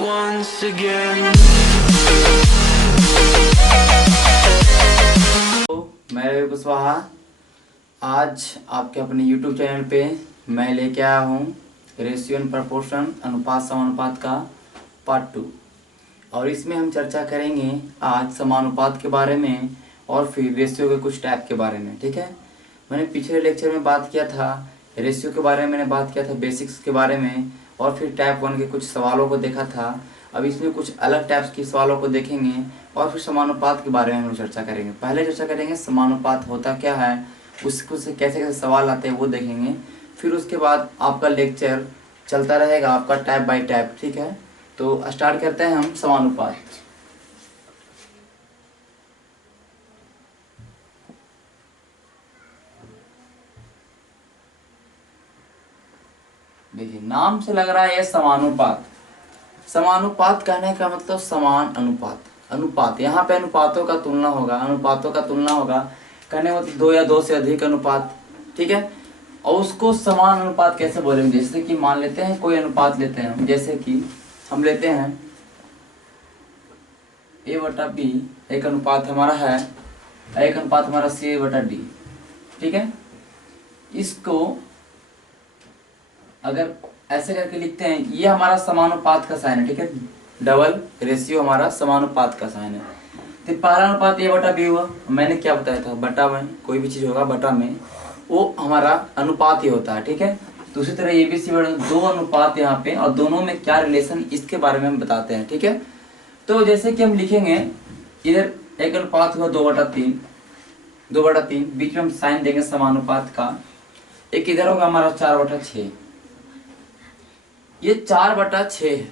once again. मैं रवि कुशवाहा आज आपके अपने YouTube चैनल पे मैं लेके आया हूँ रेशियो एंड प्रपोर्शन अनुपात समानुपात का पार्ट 2 और इसमें हम चर्चा करेंगे आज समानुपात के बारे में और फिर रेशियो के कुछ टाइप के बारे में। ठीक है, मैंने पिछले लेक्चर में बात किया था रेशियो के बारे में, मैंने बात किया था बेसिक्स के बारे में और फिर टाइप 1 के कुछ सवालों को देखा था। अब इसमें कुछ अलग टाइप्स के सवालों को देखेंगे और फिर समानुपात के बारे में हम चर्चा करेंगे। पहले चर्चा करेंगे समानुपात होता क्या है, उसको से कैसे कैसे सवाल आते हैं वो देखेंगे। फिर उसके बाद आपका लेक्चर चलता रहेगा आपका टाइप बाय टाइप। ठीक है, तो स्टार्ट करते हैं हम समानुपात। देखिए नाम से लग रहा है ये समानुपात। समानुपात कहने का मतलब समान अनुपात। अनुपात यहाँ पे अनुपातों का तुलना होगा, अनुपातों का तुलना होगा कहने मतलब दो या दो से अधिक अनुपात। ठीक है, और उसको समान अनुपात कैसे बोलेंगे, जैसे कि मान लेते हैं कोई अनुपात लेते हैं, जैसे कि हम लेते हैं A/B एक अनुपात हमारा है, एक अनुपात हमारा C/D। ठीक है, इसको अगर ऐसे करके लिखते हैं, ये हमारा समानुपात का साइन है। ठीक है, डबल रेशियो हमारा समानुपात का साइन है। तो पहला अनुपात A/B हुआ, मैंने क्या बताया था, बटा में कोई भी चीज होगा बटा में वो हमारा अनुपात ही होता है। ठीक है, तो उसी तरह ABC दो अनुपात यहाँ पे और दोनों में क्या रिलेशन इसके बारे में हम बताते हैं। ठीक है, तो जैसे कि हम लिखेंगे इधर एक अनुपात हुआ 2/3, 2/3 बीच में हम साइन देंगे समानुपात का। एक इधर होगा हमारा 4/6, ये 4/6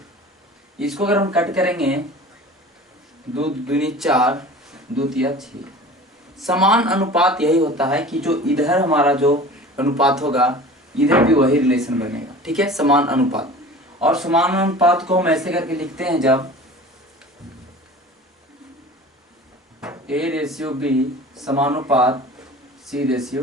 इसको अगर हम कट करेंगे 2 दूनी 4 2 तिया 6। समान अनुपात यही होता है कि जो इधर हमारा जो अनुपात होगा इधर भी वही रिलेशन बनेगा। ठीक है, समान अनुपात। और समान अनुपात को हम ऐसे करके लिखते हैं जब A/B समानुपात C/D।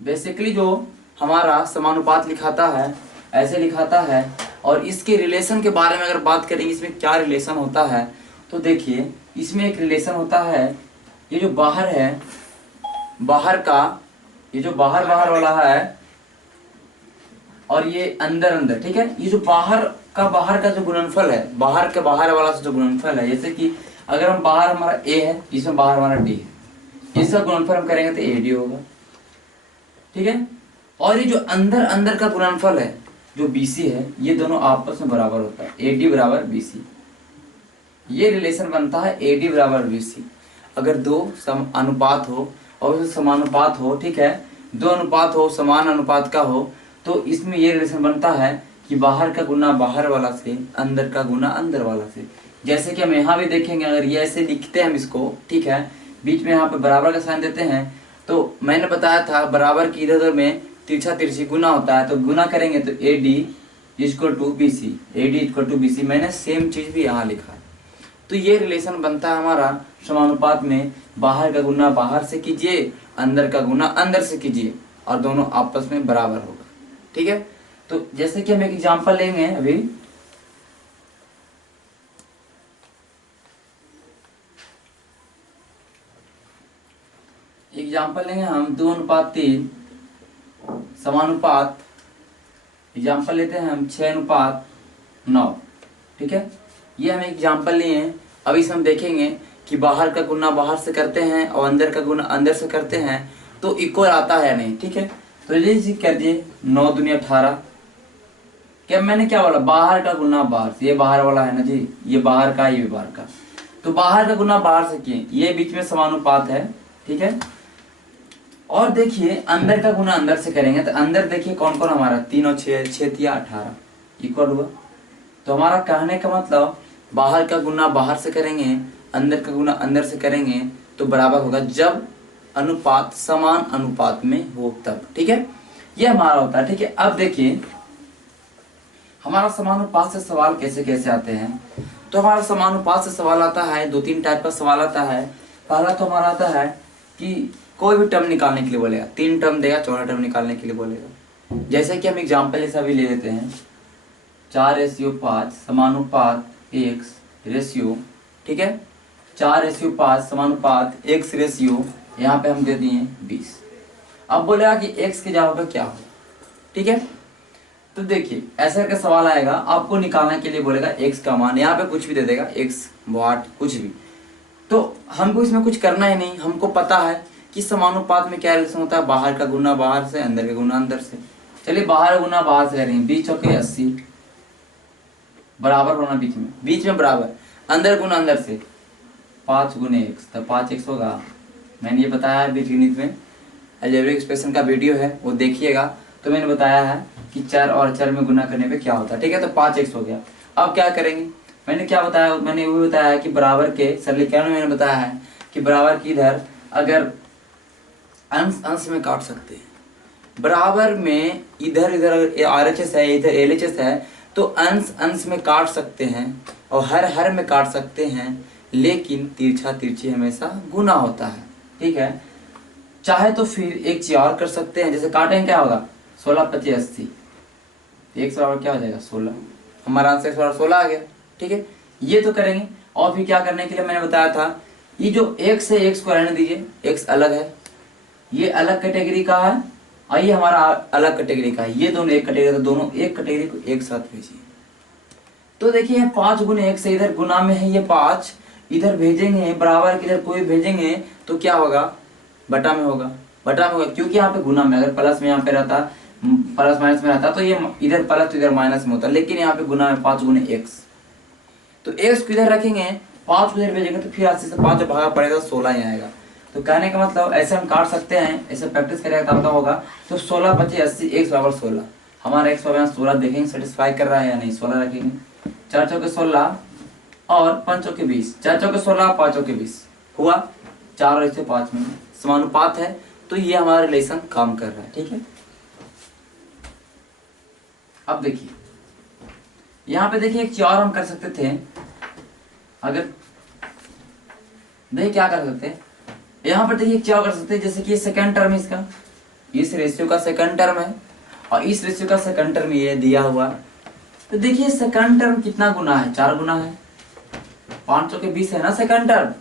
बेसिकली जो हमारा समानुपात लिखाता है ऐसे लिखाता है। और इसके रिलेशन के बारे में अगर बात करेंगे इसमें क्या रिलेशन होता है, तो देखिए इसमें एक रिलेशन होता है, ये जो बाहर है बाहर का, ये जो बाहर वाला है और ये अंदर अंदर। ठीक है, ये जो बाहर का जो गुणनफल है, बाहर के बाहर वाला जो गुणनफल है, जैसे कि अगर हम बाहर हमारा A है, इसमें बाहर हमारा D है, इसका गुणनफल हम करेंगे तो AD होगा। ठीक है, और ये जो अंदर का गुणनफल है जो BC है, ये दोनों आपस में बराबर होता है, AD बराबर BC। ये रिलेशन बनता है AD बराबर BC। अगर दो अनुपात हो और समानुपात हो, ठीक है, दो अनुपात हो समान अनुपात का हो, तो इसमें ये रिलेशन बनता है कि बाहर का गुना बाहर वाला से, अंदर का गुना अंदर वाला से। जैसे कि हम यहाँ भी देखेंगे, अगर ये ऐसे लिखते हैं हम इसको, ठीक है, बीच में यहाँ पे बराबर का साइन देते हैं, तो मैंने बताया था बराबर की इधर में तिरछा तिरछी गुना होता है, तो गुना करेंगे तो AD = BC, AD = BC। मैंने सेम चीज भी यहाँ लिखा है। तो ये रिलेशन बनता है हमारा समानुपात में, बाहर का गुना बाहर से कीजिए, अंदर का गुना अंदर से कीजिए और दोनों आपस में बराबर होगा। ठीक है, तो जैसे कि हम एक एग्जांपल लेंगे, अभी एग्जांपल लेंगे हम 2:3 समानुपात। एग्जांपल लेते हैं हम 6:9। ठीक है, ये हम एग्जांपल लिए हैं। अब इसे हम देखेंगे कि बाहर का गुना बाहर से करते हैं और अंदर का गुना अंदर से करते हैं तो इक्वल आता है नहीं। ठीक है, तो ये कर दिए 9 दूनी 18। क्या मैंने क्या बोला, बाहर का गुना बाहर से, ये बाहर वाला है ना जी, ये बाहर का ये बाहर का, तो बाहर का गुना बाहर से किए, ये बीच में समानुपात है। ठीक है, और देखिए अंदर का गुना अंदर से करेंगे तो अंदर देखिए कौन कौन हमारा 3 और 6, 6 तिया 18 इक्वल हुआ। तो हमारा कहने का मतलब बाहर का गुना बाहर से करेंगे, अंदर का गुना अंदर से करेंगे तो बराबर होगा जब अनुपात समान अनुपात में हो तब। ठीक है, ये हमारा होता है। ठीक है, अब देखिए हमारा समानुपात से सवाल कैसे कैसे आते हैं। तो हमारा समानुपात से सवाल आता है, 2-3 टाइप का सवाल आता है। पहला तो हमारा आता है कि कोई भी टर्म निकालने के लिए बोलेगा, 3 टर्म देगा, चौथा टर्म निकालने के लिए बोलेगा। जैसे कि हम एग्जाम्पल ऐसा भी ले लेते हैं, 4:5 समानुपात x रेशियो, ठीक है, 4:5 समानुपात x रेशियो, यहाँ पे हम दे दिए 20। अब बोलेगा कि x की जगह पे क्या हो, ठीक है। तो देखिए ऐसा करके सवाल आएगा, आपको निकालने के लिए बोलेगा x का मान, यहाँ पे कुछ भी दे देगा, x वाट कुछ भी, तो हमको इसमें कुछ करना ही नहीं, हमको पता है कि समानुपात में क्या रिलेशन होता है, बाहर का गुना बाहर से, अंदर का गुना अंदर से। चलिए बाहर गुना बाहर से करेंगे, 20 चौके 80 बराबर होना, बीच में बराबर, अंदर गुना अंदर से, 5 गुने x, तब 5x होगा। मैंने ये बताया है बीजगणित में, अलजेब्रिक एक्सप्रेशन का वीडियो है वो देखिएगा, तो मैंने बताया है कि चर और चर में गुना करने पे क्या होता है, ठीक है। तो 5x हो गया। अब क्या करेंगे, मैंने क्या बताया, मैंने वो बताया है कि बराबर के सरलीकरण में मैंने बताया है कि बराबर की इधर अगर अंश अंश में काट सकते हैं, बराबर में इधर इधर RHS है, इधर LHS है, तो अंश अंश में काट सकते हैं और हर हर में काट सकते हैं, लेकिन तिरछा तिरछी हमेशा गुना होता है, ठीक है। चाहे तो फिर एक चीज और कर सकते हैं, जैसे काटेंगे क्या होगा, 16 25 80, x बराबर क्या हो जाएगा 16, हमारा आंसर x बराबर 16 आ गया, ठीक है। ये तो करेंगे। और फिर क्या करने के लिए मैंने बताया था, ये जो x है x को रहने दीजिए, x अलग है, ये अलग कैटेगरी का है और ये हमारा अलग कैटेगरी का है, ये दोनों एक कैटेगरी, तो दोनों एक कैटेगरी को एक साथ भेजिए। तो देखिए 5 गुने 1 से इधर गुना में है, ये 5 इधर भेजेंगे, बराबर की इधर कोई भेजेंगे तो क्या होगा, बटा में होगा, बटा में होगा, क्योंकि यहाँ पे गुना में, अगर प्लस में यहाँ पे रहता, प्लस माइनस में रहता तो ये इधर प्लस तो इधर माइनस में होता, लेकिन यहाँ पे गुना में 5 गुने x, तो x को इधर रखेंगे, 5 को इधर भेजेंगे तो फिर 80 से 5 जो भागा पड़ेगा 16 ही आएगा। तो कहने का मतलब ऐसे हम काट सकते हैं, ऐसे प्रैक्टिस करेगा तब का होगा। तो 16 25 80 x बराबर 16, हमारा x बराबर 16 देखेंगे सेटिस्फाई कर रहा है या नहीं, 16 रखेंगे, 4 चौके 16 और 5 चौके 20, 4 चौके 16 5 चौके 20 हुआ, 4 और 5 में समानुपात है, तो ये हमारा रिलेशन काम कर रहा है, ठीक है। अब देखिए यहाँ पे देखिए एक चीज और हम कर सकते थे, अगर देखिए क्या कर सकते हैं, यहाँ पर देखिए क्या कर सकते हैं, जैसे कि ये सेकंड टर्म है इसका, इस रेशियो का सेकंड टर्म है और इस रेशियो का सेकंड टर्म ये दिया हुआ, तो देखिए सेकंड टर्म कितना गुना है, 4 गुना है, 5 चौके 20 है ना सेकंड टर्म।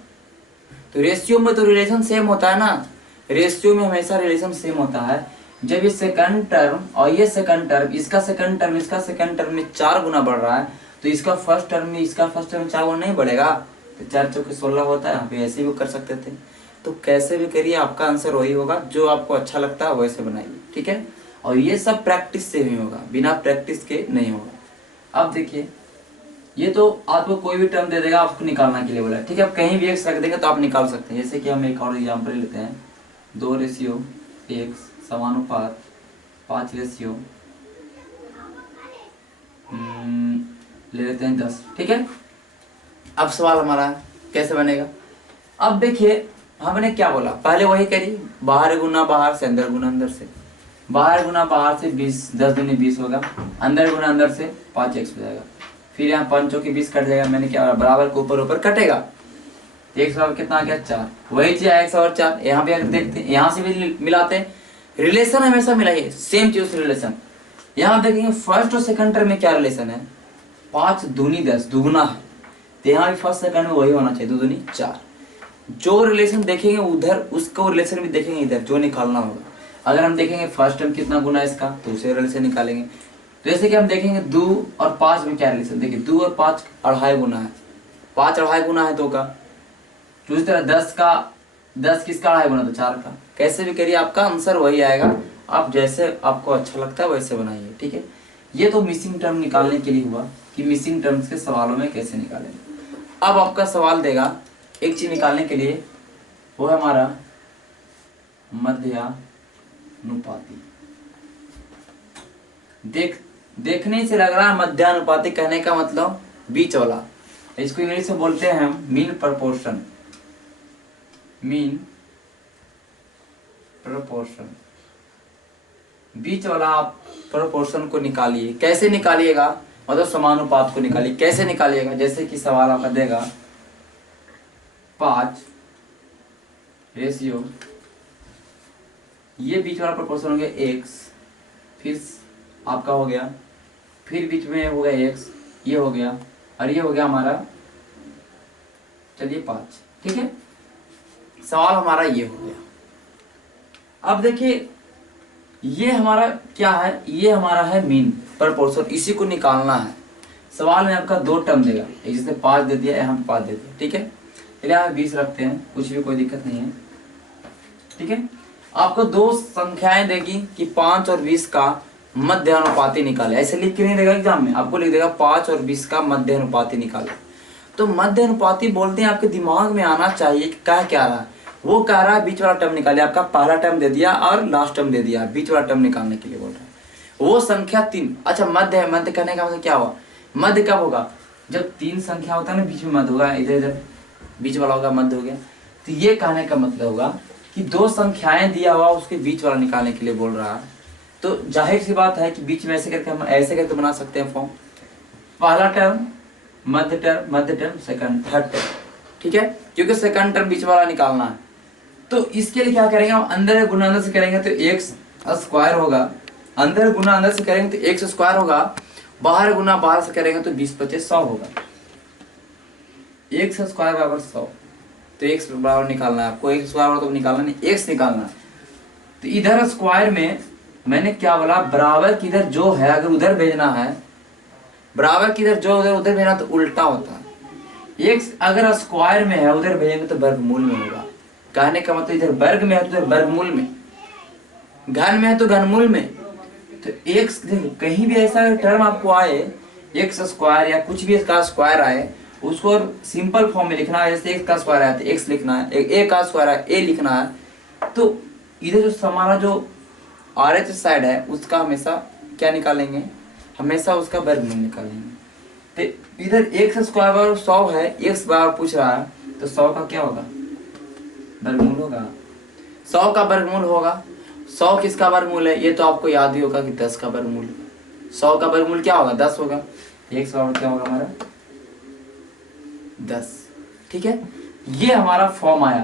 तो रेशियो में तो रिलेशन सेम होता है ना, रेशियो में हमेशा रिलेशन सेम होता है। जब ये सेकंड टर्म और ये सेकंड टर्म, इसका सेकंड टर्म इसका सेकंड टर्म में 4 गुना बढ़ रहा है, तो इसका फर्स्ट टर्म में इसका फर्स्ट टर्म 4 गुना नहीं बढ़ेगा, तो 4 चौके 16 होता है। यहाँ पे ऐसे भी कर सकते थे, तो कैसे भी करिए आपका आंसर वही होगा, जो आपको अच्छा लगता है वैसे बनाइए, ठीक है। और ये सब प्रैक्टिस से ही होगा, बिना प्रैक्टिस के नहीं होगा। अब देखिए ये तो आपको कोई भी टर्म दे देगा, आपको निकालने के लिए बोला है, ठीक है। आप कहीं भी x रख देंगे तो आप निकाल सकते हैं। जैसे कि हम एक और एग्जाम्पल लेते हैं, 2:1 समानुपात 5 ले लेते हैं 10, ठीक है। अब सवाल हमारा कैसे बनेगा, अब देखिए हमने क्या बोला, पहले वही करिए, बाहर गुना बाहर से, अंदर गुना अंदर से, बाहर गुना बाहर से 20, 10 दूनी 20 होगा, अंदर गुना अंदर से 5x हो जाएगा, फिर यहाँ 5 चौके 20 कट जाएगा, मैंने क्या बराबर के ऊपर ऊपर कटेगा, तो x बराबर कितना आ गया 4, वही चीज x और 4, यहाँ पे अगर देखते हैं यहाँ से भी मिलाते हैं, रिलेशन हमेशा मिलाइए, सेम चीज रिलेशन। यहाँ देखेंगे फर्स्ट और सेकंड टर्म में क्या रिलेशन है, 5 दूनी 10 दुगुना है, तो यहाँ भी फर्स्ट सेकंड में वही होना चाहिए, 2 दूनी 4। जो रिलेशन देखेंगे उधर उसको रिलेशन भी देखेंगे इधर, जो निकालना होगा। अगर हम देखेंगे फर्स्ट टर्म कितना गुना है इसका, तो उसे रिलेशन निकालेंगे। तो जैसे कि हम देखेंगे 2 और 5 में क्या रिलेशन, देखिए 2 और 5 2.5 गुना है, 5 2.5 गुना है 2 का, तो इस तरह 10 किसका 2.5 गुना, तो 4 का। कैसे भी करिए आपका आंसर वही आएगा, आप जैसे आपको अच्छा लगता है वैसे बनाइए, ठीक है। ये तो मिसिंग टर्म निकालने के लिए हुआ कि मिसिंग टर्म्स के सवालों में कैसे निकालेंगे। अब आपका सवाल देगा एक चीज निकालने के लिए, वो है हमारा मध्यानुपाती। देखने से लग रहा है मध्यानुपाती, कहने का मतलब बीच वाला, इसको इंग्लिश में बोलते हैं हम मीन प्रपोर्शन, मीन प्रपोर्शन, बीच वाला आप प्रपोर्शन को निकालिए। कैसे निकालिएगा, मतलब समानुपात को निकालिए। कैसे निकालिएगा, जैसे कि सवाल आपका देगा 5 रेशियो, ये बीच वाला प्रोपोर्शन हो गया x, फिर आपका हो गया फिर बीच में हो गया x, ये हो गया, और ये हो गया हमारा, चलिए 5। ठीक है, सवाल हमारा ये हो गया। अब देखिए ये हमारा क्या है, ये हमारा है मीन प्रपोर्शन, इसी को निकालना है। सवाल में आपका 2 टर्म देगा, एक जैसे 5 दे दिया, यहाँ 5 दे दिया। ठीक है, चलिए यहाँ 20 रखते हैं, कुछ भी कोई दिक्कत नहीं है। ठीक है, आपको 2 संख्याएं देगी कि 5 और 20 का मध्य अनुपाती निकाले। ऐसे लिख के नहीं देगा एग्जाम में, आपको लिख देगा 5 और 20 का मध्य अनुपाती निकाले। तो मध्य अनुपाती बोलते हैं, आपके दिमाग में आना चाहिए कि कह क्या रहा है। वो कह रहा है बीच वाला टर्म निकाले, आपका पहला टर्म दे दिया और लास्ट टर्म दे दिया, बीच वाला टर्म निकालने के लिए बोल रहा है। वो संख्या 3, अच्छा मध्य है, मध्य करने का मतलब क्या हुआ, मध्य कब होगा, जब 3 संख्या होता है ना, बीच में मध्य होगा, इधर इधर बीच वाला होगा, मध्य हो गया। तो ये कहने का मतलब होगा कि 2 संख्याएं दिया हुआ, उसके बीच वाला निकालने के लिए बोल रहा है। तो जाहिर सी बात है कि बीच में ऐसे करके हम ऐसे करके बना सकते हैं फॉर्म, पहला टर्म, मध्य टर्म, सेकंड, थर्ड टर्म। ठीक है, क्योंकि सेकंड टर्म बीच वाला निकालना है। तो इसके लिए क्या करेंगे, हम अंदर गुना अंदर से करेंगे तो एक्स स्क्वायर होगा, अंदर गुना अंदर से करेंगे तो एक्स स्क्वायर होगा, बाहर गुना बाहर से करेंगे तो 20 25 100 होगा। एक्स स्क्वायर बराबर 100, तो एक्स बराबर निकालना है आपको, एक्स स्क्वायर तो निकालना नहीं, एक्स निकालना है। तो इधर स्क्वायर में मैंने क्या बोला, बराबर किधर जो है अगर उधर भेजना है, बराबर किधर जो उधर भेजना तो उल्टा होता है। एक्स अगर स्क्वायर में है उधर भेजेंगे तो वर्गमूल में होगा। कहने का मतलब इधर वर्ग में है तो इधर वर्गमूल में, घन में है तो घनमूल में। तो एक्स कहीं भी ऐसा टर्म आपको आए, एक्स स्क्वायर या कुछ भी इसका स्क्वायर आए, उसको सिंपल फॉर्म में लिखना है। जैसे एक्स का स्क्वायर आया तो एक्स लिखना है, ए का स्क्वायर है ए लिखना है। तो इधर जो हमारा जो आर एच साइड है उसका हमेशा क्या निकालेंगे, हमेशा उसका वर्गमूल निकालेंगे। तो इधर एक्स स्क्वायर बराबर 100 है, एक्स बराबर पूछ रहा है, तो 100 का क्या होगा, वर्गमूल होगा। 100 का वर्गमूल होगा, 100 किसका वर्गमूल है, ये तो आपको याद ही होगा कि 10 का वर्गमूल। 100 का वर्गमूल क्या होगा, 10 होगा। एक्स बराबर क्या होगा हमारा 10। ठीक है, ये हमारा फॉर्म आया।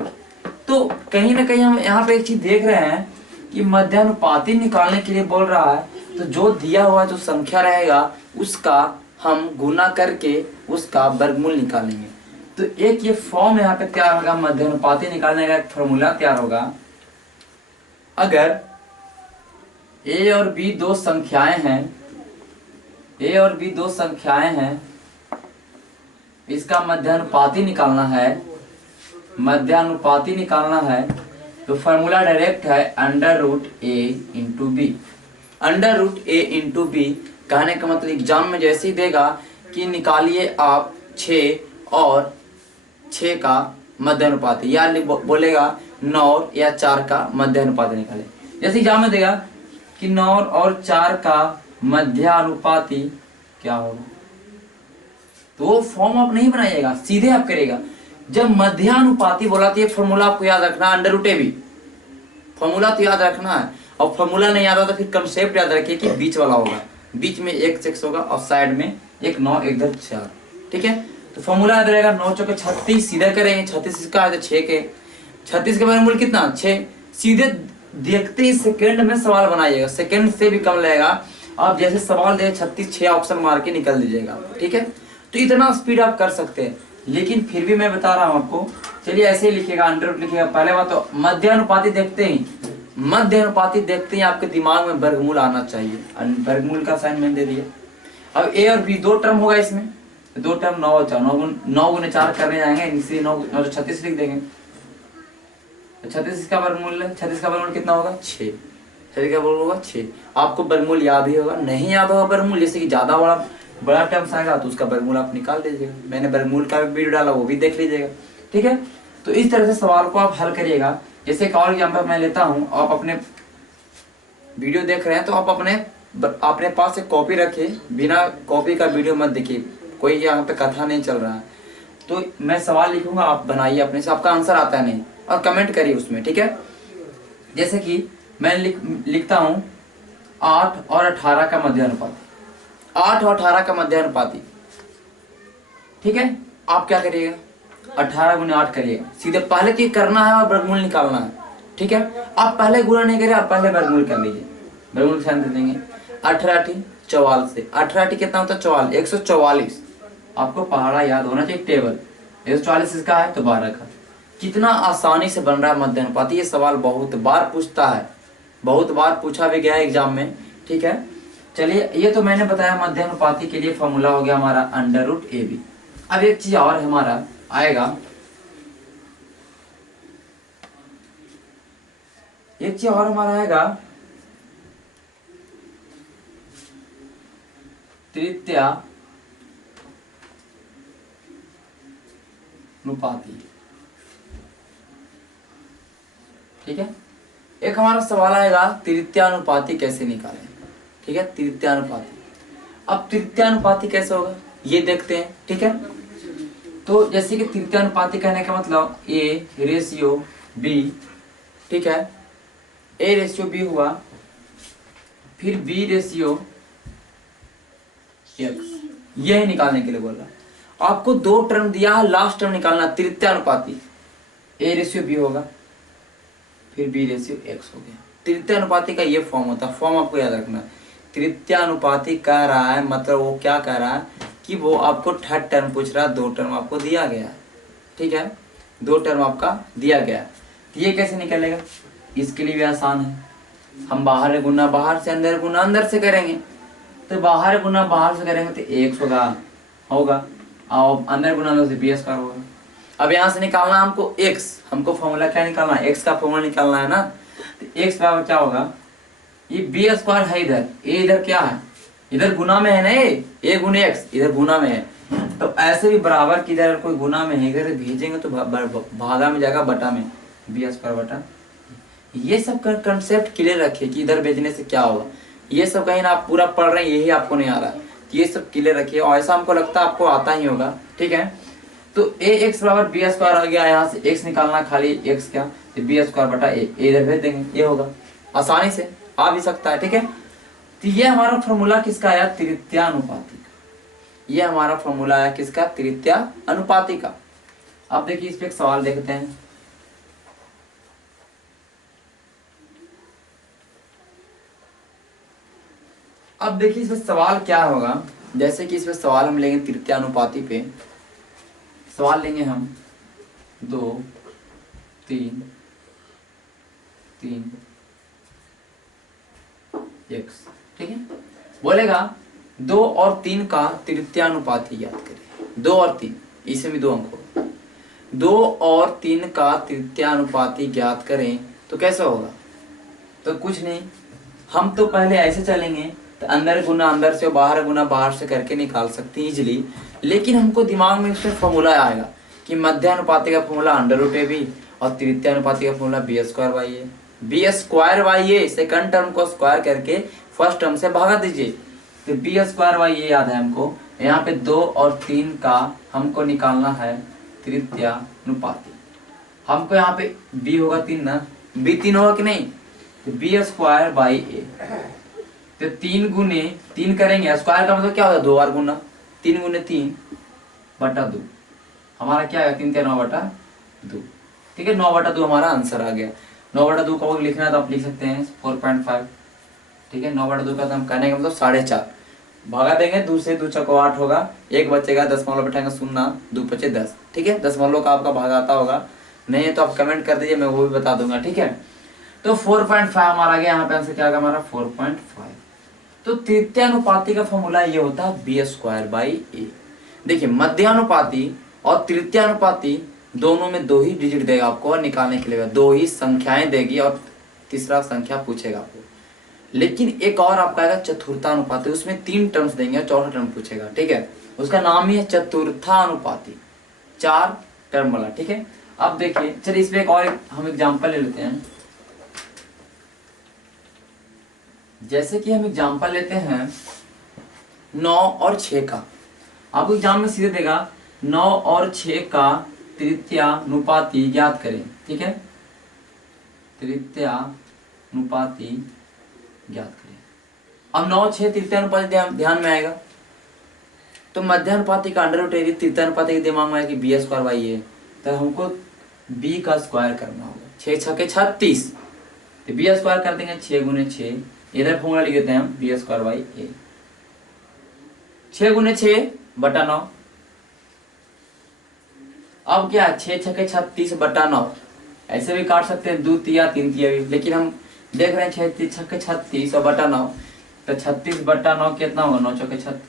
तो कहीं ना कहीं हम यहाँ पे एक चीज देख रहे हैं कि मध्यानुपाती निकालने के लिए बोल रहा है, तो जो दिया हुआ जो संख्या रहेगा उसका हम गुना करके उसका वर्गमूल निकालेंगे। तो एक ये फॉर्म यहाँ पे तैयार होगा, मध्यानुपाती निकालने का एक फॉर्मूला तैयार होगा। अगर a और b 2 संख्याएं हैं, a और b 2 संख्याएं हैं, इसका मध्यानुपाती निकालना है, मध्यानुपाती निकालना है, तो फॉर्मूला डायरेक्ट है under root a into B. Under root a into B कहने का मतलब एग्जाम में जैसे ही देगा कि निकालिए आप 6 और 6 का मध्यानुपाती, या बोलेगा 9 या 4 का मध्यानुपाती निकाले। जैसे एग्जाम में देगा कि 9 और 4 का मध्यानुपाती क्या होगा, तो वो फॉर्म आप नहीं बनाइएगा, सीधे आप करेगा। जब मध्यानुपाती बोला तो ये फॉर्मूला आपको याद रखना, under root A B formula तो याद रखना है। और फॉर्मूला नहीं याद आता तो फिर कंसेप्ट याद रखिए कि बीच वाला होगा, बीच में एक 6 होगा और साइड में एक 9 इधर 4। ठीक है, तो फॉर्मूला याद रहेगा 9 चौके 36, सीधा करेंगे 36 इसका है तो 6 के 36 के वर्गमूल कितना 6। सीधे देखते ही सेकंड में सवाल बनाइएगा, सेकंड से भी कम लगेगा। आप जैसे सवाल दे 36 6 ऑप्शन मार के निकल दीजिएगा। ठीक है, तो इतना स्पीड आप कर सकते हैं, लेकिन फिर भी मैं बता रहा हूँ आपको। चलिए ऐसे ही लिखिएगा, अंडर रूट लिखिएगा। पहले बात तो मध्यानुपाती देखते ही, मध्यानुपाती देखते ही आपके दिमाग में वर्गमूल आना चाहिए। वर्गमूल का साइन मैंने दे दिया। अब ए और बी 2 टर्म होगा इसमें, 2 टर्म 9 और 4, 9 गुने 4 करने जाएंगे, इसलिए 9 तो 36 लिख देंगे। 36 का वर्गमूल है, 36 का वर्गमूल कितना होगा 6, 36 का वर्गमूल होगा 6। आपको वर्गमूल याद ही होगा, नहीं याद होगा वर्गमूल, जैसे कि ज्यादा बड़ा टर्म्स आएगा तो उसका वर्गमूल आप निकाल दीजिएगा। मैंने वर्गमूल का वीडियो डाला, वो भी देख लीजिएगा। ठीक है, तो इस तरह से सवाल को आप हल करिएगा। जैसे एक और एग्जाम्पल मैं लेता हूँ, आप अपने वीडियो देख रहे हैं तो आप अपने पास एक कॉपी रखिए, बिना कॉपी का वीडियो मत देखिए, कोई यहाँ पे कथा नहीं चल रहा है। तो मैं सवाल लिखूंगा, आप बनाइए अपने से, आपका आंसर आता है नहीं, और कमेंट करिए उसमें। ठीक है, जैसे कि मैं लिखता हूँ 8 और 18 का मध्यानुपाती, 8 और 18 का मध्यानुपाती। ठीक है, आप क्या करिएगा 18 गुने 8 करिएगा, सीधे पहले चीज करना है और वर्गमूल निकालना है। ठीक है, आप पहले गुणा नहीं करिए, आप पहले वर्गमूल कर लीजिए, वर्गमूल साइन दे देंगे। 18 8 144 से 18 कितना होता है 44, 144। आपको पहाड़ा याद होना चाहिए टेबल। 144 इसका है तो 12 का। कितना आसानी से बन रहा है मध्य अनुपात। ये सवाल बहुत बार पूछता है, बहुत बार पूछा भी गया है एग्जाम में। ठीक है, चलिए ये तो मैंने बताया मध्य अनुपाती के लिए फॉर्मूला हो गया हमारा √AB। अब एक चीज और हमारा आएगा, एक चीज और हमारा आएगा तृतीयानुपाती। ठीक है, एक हमारा सवाल आएगा तृतीयानुपाती कैसे निकालें। ठीक है, तृतीयानुपाती। अब तृतीयानुपाती कैसे होगा ये देखते हैं। ठीक है, तो जैसे कि तृतीयानुपाती कहने का मतलब A/B। ठीक है, A/B हुआ, फिर B/X, यह निकालने के लिए बोल रहा। आपको 2 टर्म दिया है, लास्ट टर्म निकालना तृतीयानुपाती। A/B होगा, फिर B/X हो गया। तृतीयानुपाती का ये फॉर्म होता है, फॉर्म आपको याद रखना। तृतीयानुपाती कह रहा है मतलब वो क्या कह रहा है कि वो आपको थर्ड टर्म पूछ रहा है, 2 टर्म आपको दिया गया है। ठीक है, 2 टर्म आपका दिया गया है। ये कैसे निकलेगा, इसके लिए भी आसान है। हम बाहर गुना बाहर से, अंदर गुना अंदर से करेंगे। तो बाहर गुना बाहर से करेंगे तो 1 होगा और अंदर गुना अंदर से B² होगा। अब यहाँ से निकालना हमको x, हमको फॉर्मूला क्या निकालना है, x का फॉर्मूला निकालना है ना। तो x बराबर क्या होगा, ये B² है इधर, a इधर क्या है, इधर गुना में है ना, a गुने x इधर गुना में है। तो ऐसे भी बराबर की इधर कोई गुना में है, इधर भेजेंगे तो भागा में जाएगा बटा में, B² बटा। ये सब कंसेप्ट क्लियर रखिए कि इधर भेजने से क्या होगा। ये सब कहीं ना आप पूरा पढ़ रहे हैं, यही आपको नहीं आ रहा है, ये सब क्लियर रखिए। और ऐसा हमको लगता है आपको आता ही होगा। ठीक है, तो ax बराबर B² आ गया, यहाँ से x निकालना खाली x क्या, तो B² बटा a इधर भेज देंगे, ये होगा। आसानी से आ भी सकता है। ठीक है, तो ये हमारा फॉर्मूला किसका आया, तृतीयानुपाती का। ये हमारा फॉर्मूला आया किसका, तृतीयानुपाती का। अब देखिए इस पे एक सवाल देखते हैं। अब देखिए इसमें सवाल क्या होगा, जैसे कि इसमें सवाल हम लेंगे तृतीयानुपाती पे, सवाल लेंगे हम 2 3 3 x। ठीक है, बोलेगा 2 और 3 का तृतीयानुपाती याद करें। 2 और 3, इसमें भी 2 अंक होगा। 2 और 3 का तृतीयानुपाती ज्ञात करें तो कैसा होगा, तो कुछ नहीं, हम तो पहले ऐसे चलेंगे, तो अंदर गुना अंदर से, बाहर गुना बाहर से करके निकाल सकते हैं इजिली। लेकिन हमको दिमाग में उसमें फॉर्मूला आएगा कि मध्यानुपाती का फॉर्मूला √AB और तृतीयानुपाती का formula B²/A। B²/A second term को स्क्वायर करके फर्स्ट टर्म से भागा दीजिए, तो B²/A याद है हमको। यहाँ पे 2 और 3 का हमको निकालना है तृतीयानुपाती। हमको यहाँ पे B होगा 3 ना, B 3 होगा कि नहीं, तो B²/A। तो 3 गुने 3 करेंगे, स्क्वायर का मतलब क्या होता है 2 बार गुना, 3 गुने 3 बटा 2, हमारा क्या है 3 9 बटा 2। ठीक है, 9 बटा 2 हमारा आंसर आ गया। 9 बटा 2 को लिखना है तो आप लिख सकते हैं 4.5। ठीक है, 9 बटा 2 का तो हम कहने का मतलब 4.5 भागा देंगे, 2 से 2 चौको 8 होगा, 1 बचेगा, दशमलव बैठाएंगे 0, 2 बचे 10। ठीक है, दशमलव का आपका भाग आता होगा, नहीं है तो आप कमेंट कर दीजिए, मैं वो भी बता दूंगा। ठीक है, तो 4.5 हमारा आ गया, यहाँ पे आंसर क्या आ गया हमारा 4.5। तो तृतीयानुपाती का फॉर्मूला ये होता है B²/A। देखिए मध्यानुपाती और तृतीयानुपाती दोनों में 2 ही डिजिट देगा आपको, और निकालने के लिए 2 ही संख्याएं देगी और तीसरा संख्या पूछेगा आपको। लेकिन एक और आपका आएगा चतुर्थानुपाती, उसमें 3 टर्म्स देंगे और चौथा टर्म पूछेगा। ठीक है, उसका नाम ही है चतुर्थानुपाती, 4 टर्म वाला। ठीक है, अब देखिए चलिए इसमें एक और हम एग्जाम्पल ले लेते हैं। जैसे कि हम एग्जाम्पल लेते हैं 9 और 6 का। आपको एग्जाम में सीधे देगा 9 और 6 का तृतीयानुपाती ज्ञात करें। ठीक है, तृतीयानुपाती ज्ञात करें। अब 9 6 तृतीयानुपाती ध्यान में आएगा, तो मध्यानुपाती का √AB, तृतीयानुपाती के दिमाग में आएगी B²/A, तो हमको B का स्क्वायर करना होगा। 6 6 36, तो B² कर देंगे 6 गुने 6, इधर फॉर्मूला लिख देते हैं हम B²/A। 6 × 6 = 9। अब क्या 6×6 = 36/9। ऐसे भी काट सकते हैं 2 तिया 3 तिया भी, लेकिन हम देख रहे हैं 6×6 = 36 और बटा 9, तो 36/9 कितना होगा? 9×4 = 36,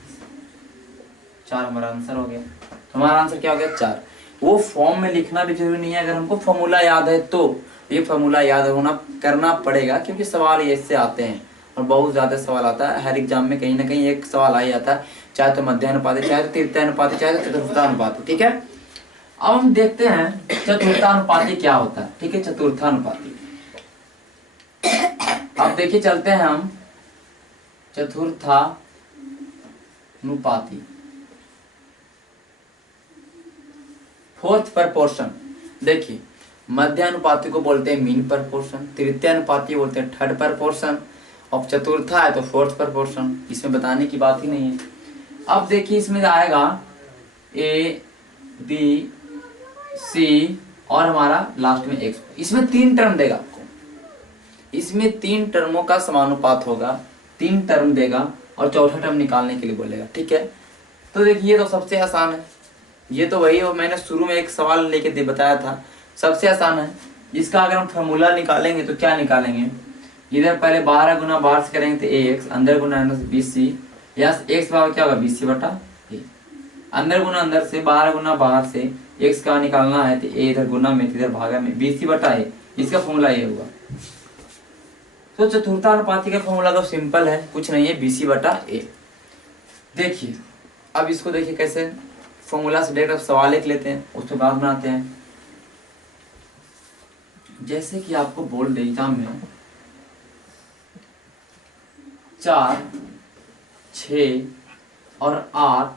4 हमारा आंसर हो गया। तो हमारा आंसर क्या हो गया? 4। वो फॉर्म में लिखना भी जरूरी नहीं है, अगर हमको फॉर्मूला याद है तो ये फॉर्मूला याद होना करना पड़ेगा, क्योंकि सवाल ये इससे आते हैं और बहुत ज्यादा सवाल आता है हर एग्जाम में, कहीं ना कहीं एक सवाल आ ही जाता है, चाहे तो मध्यानुपाती, चाहे तो तृतीयानुपाती, चाहे तो चतुर्थानुपाती। ठीक है, अब हम देखते हैं चतुर्थानुपाती क्या होता है। ठीक है, चतुर्थानुपाती, अब देखिए चलते हैं हम चतुर्थानुपाती। फोर्थ प्रपोर्शन, देखिए मध्यानुपाती को बोलते हैं मीन प्रपोर्शन, तृतीयानुपाती बोलते हैं थर्ड प्रपोर्शन, और चतुर्था है तो फोर्थ प्रपोर्शन। इसमें बताने की बात ही नहीं है। अब देखिए इसमें आएगा ए बी सी और हमारा लास्ट में एक्स। इसमें 3 टर्म देगा आपको, इसमें 3 टर्मों का समानुपात होगा, 3 टर्म देगा और चौथा टर्म निकालने के लिए बोलेगा। ठीक है, तो देखिए ये तो सबसे आसान है, ये तो वही हो मैंने शुरू में एक सवाल लेके दे बताया था, सबसे आसान है। इसका अगर हम फॉर्मूला निकालेंगे तो क्या निकालेंगे? इधर पहले 12 गुना बाहर से करेंगे तो ax, अंदर गुना BC, या x बराबर क्या होगा? BC/a। अंदर गुना अंदर से, 12 गुना बाहर से, x का निकालना है तो a इधर गुना में, इधर भागा में, BC/a। इसका फॉर्मूला ये होगा। तो चतुर्थानुपाती का फॉर्मूला तो सिंपल है, कुछ नहीं है, BC/a। देखिए अब इसको देखिए कैसे फॉर्मूला से डायरेक्ट सवाल एक लेते हैं, उसके बाद बनाते हैं। जैसे कि आपको बोल दे एग्जाम में 4, 6 और 8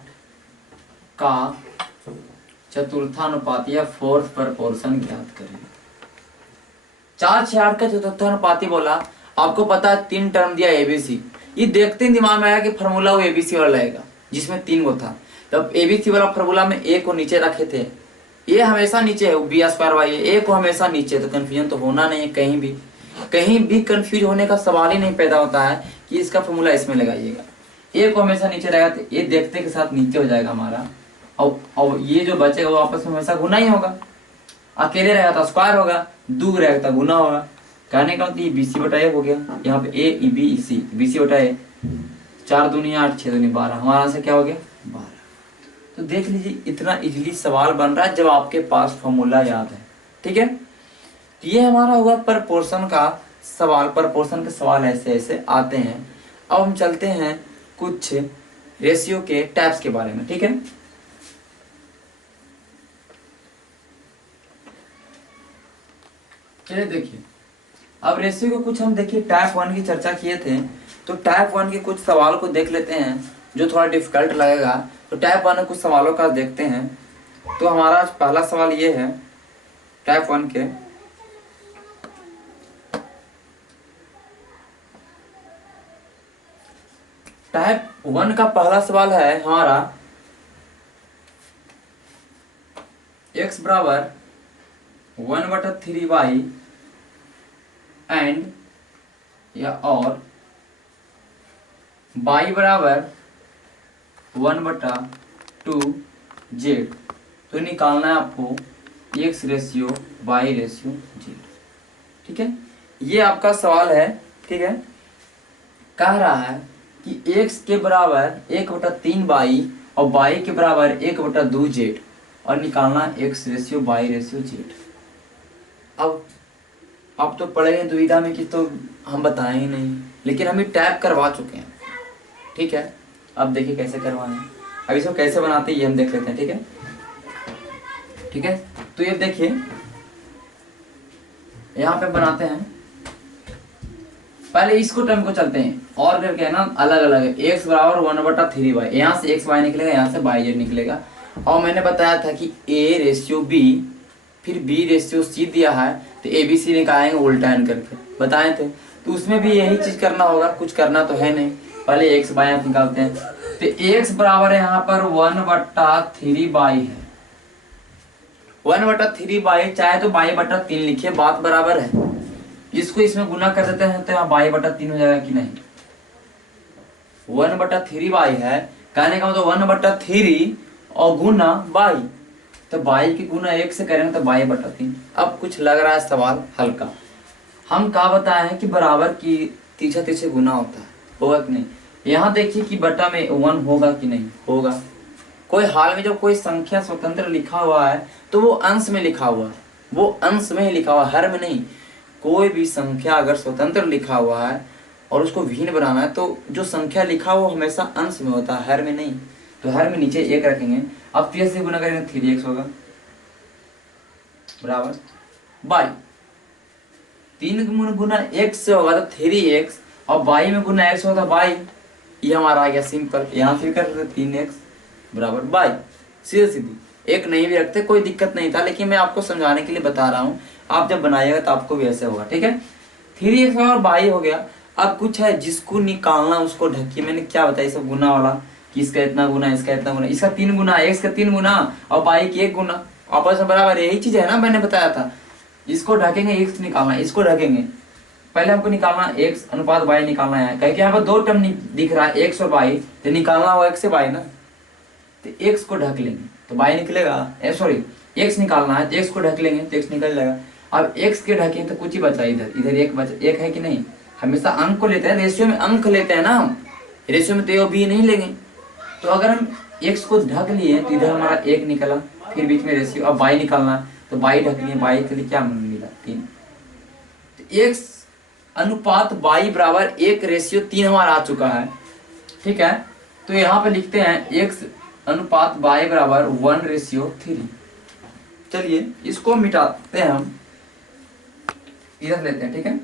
का चतुर्थानुपाती या फोर्थ प्रपोर्शन ज्ञात करें। 4, 6, 8 का चतुर्थानुपाती बोला, आपको पता है 3 टर्म दिया एबीसी। ये देखते ही दिमाग में आया कि फॉर्मूला वो एबीसी वाला रहेगा जिसमें 3 वो था। तब एबीसी वाला फॉर्मूला में ए को नीचे रखे थे, ये हमेशा नीचे है, b² ए को हमेशा नीचे, तो कंफ्यूजन तो होना नहीं है कहीं भी कंफ्यूज होने का सवाल ही नहीं पैदा होता है कि इसका फॉर्मूला इसमें लगाइएगा। ए को हमेशा नीचे रहेगा तो ए देखते के साथ नीचे हो जाएगा हमारा, और ये जो बचेगा वो आपस में हमेशा गुना ही होगा। अकेले रहेगा तो स्क्वायर होगा, दूर रहेगा तो गुना होगा। कहने का मतलब ये BC/a हो गया, यहाँ पे ए बी सी, BC/a। 4 दूनी 8, 6 दूनी 12, हमारा आंसर क्या हो गया? 12। तो देख लीजिए इतना इजीली सवाल बन रहा है जब आपके पास फॉर्मूला याद है। ठीक है, ये हमारा हुआ प्रपोर्शन का सवाल। प्रपोर्शन के सवाल ऐसे ऐसे आते हैं। अब हम चलते हैं कुछ रेशियो के टाइप्स के बारे में। ठीक है, चलिए देखिए अब रेशियो को कुछ हम देखिए टाइप 1 की चर्चा किए थे, तो टाइप 1 के कुछ सवाल को देख लेते हैं जो थोड़ा डिफिकल्ट लगेगा। तो टाइप 1 में कुछ सवालों का देखते हैं। तो हमारा पहला सवाल ये है टाइप 1 के, टाइप 1 का पहला सवाल है हमारा x बराबर 1/3y एंड या और y बराबर 1/2z। तो निकालना है आपको x ratio y ratio z। ठीक है, ये आपका सवाल है। ठीक है, कह रहा है कि x के बराबर 1/3y और y के बराबर 1/2z और निकालना x ratio y ratio z। अब तो पढ़ेंगे दुविधा में कि तो हम बताएं ही नहीं, लेकिन हम ये टैप करवा चुके हैं। ठीक है, अब देखिए कैसे करवाएं, अब इसको कैसे बनाते हैं ये हम देख लेते हैं। ठीक है, ठीक है, तो ये देखिए यहाँ पे बनाते हैं। पहले इसको टर्म को चलते हैं और करके है ना अलग अलग है। x बराबर 1/3y, यहाँ से x y निकलेगा, यहाँ से y z निकलेगा। और मैंने बताया था कि a रेशियो b फिर b रेशियो c दिया है, तो a b c निकालेंगे उल्टा एन करके बताए थे। तो उसमें भी यही चीज करना होगा, कुछ करना तो है नहीं। पहले x y निकालते हैं, तो x बराबर यहाँ पर 1/3y है। 1/3y, चाहे तो y/3 लिखिए, बात बराबर है। इसको इसमें गुना कर देते हैं तो यहाँ y/3 हो जाएगा कि नहीं। 1/3y है कहने का मतलब 1/3 और गुना बाई, तो बाई की गुना 1 से करेंगे तो बाई/3। अब कुछ लग रहा है सवाल हल्का। हम क्या बताए हैं कि बराबर की तीछा तीछे गुना होता है, होगा कि नहीं। यहाँ देखिए कि बटा में 1 होगा कि नहीं होगा। कोई हाल में जब कोई संख्या स्वतंत्र लिखा हुआ है तो वो अंश में लिखा हुआ है, वो अंश में ही लिखा हुआ है, हर में नहीं। कोई भी संख्या अगर स्वतंत्र लिखा हुआ है और उसको भिन्न बनाना है तो जो संख्या लिखा हुआ हमेशा अंश में होता है, हर में नहीं। तो हर में नीचे 1 रखेंगे। अब 3 से गुना करेंगे 3x होगा बराबर बाई। 3 गुना x से होगा तो 3x, और बाई में गुना x होगा तो बाई। ये हमारा आ गया सिंपल। यहाँ से कर रहे 3x बराबर बाई, सीधी सीधी। एक नहीं भी रखते कोई दिक्कत नहीं था, लेकिन मैं आपको समझाने के लिए बता रहा हूँ। आप जब बनाइएगा तो आपको भी ऐसे होगा, ठीक है। 3x और बाई हो गया। अब कुछ है जिसको निकालना उसको ढकिए। मैंने क्या बताया सब गुना वाला, कि इसका इतना गुना, इसका इतना गुना, इसका 3 गुना, x का 3 गुना और बाई की 1 गुना, आपस में बराबर। यही चीज है ना, मैंने बताया था। इसको ढकेंगे, x निकालना, इसको ढकेंगे। पहले हमको निकालना x अनुपात बाई निकालना है, क्योंकि यहाँ पर 2 टर्म दिख रहा है, x और बाई, तो निकालना होगा x से बाई ना। तो x को ढक लेंगे तो बाई निकलेगा, सॉरी x निकालना है तो x को ढक लेंगे तो x निकल जाएगा। अब x के ढके तो कुछ ही बचा, इधर इधर एक है कि नहीं। हमेशा अंक को लेते हैं, रेशियो में अंक लेते हैं ना हम, रेशियो में तो ए बी नहीं लेंगे। तो अगर हम x को ढक लिए तो इधर हमारा 1 निकला, फिर बीच में रेशियो। अब बाई निकालना तो बाई ढक लिए, बाई के लिए क्या मिला 3। तो x अनुपात बाई बराबर 1/3 हमारा आ चुका है, ठीक है। तो यहाँ पे लिखते हैं x अनुपात बाई बराबर 1/3। चलिए इसको मिटाते हैं हम, इधर लेते हैं, ठीक है।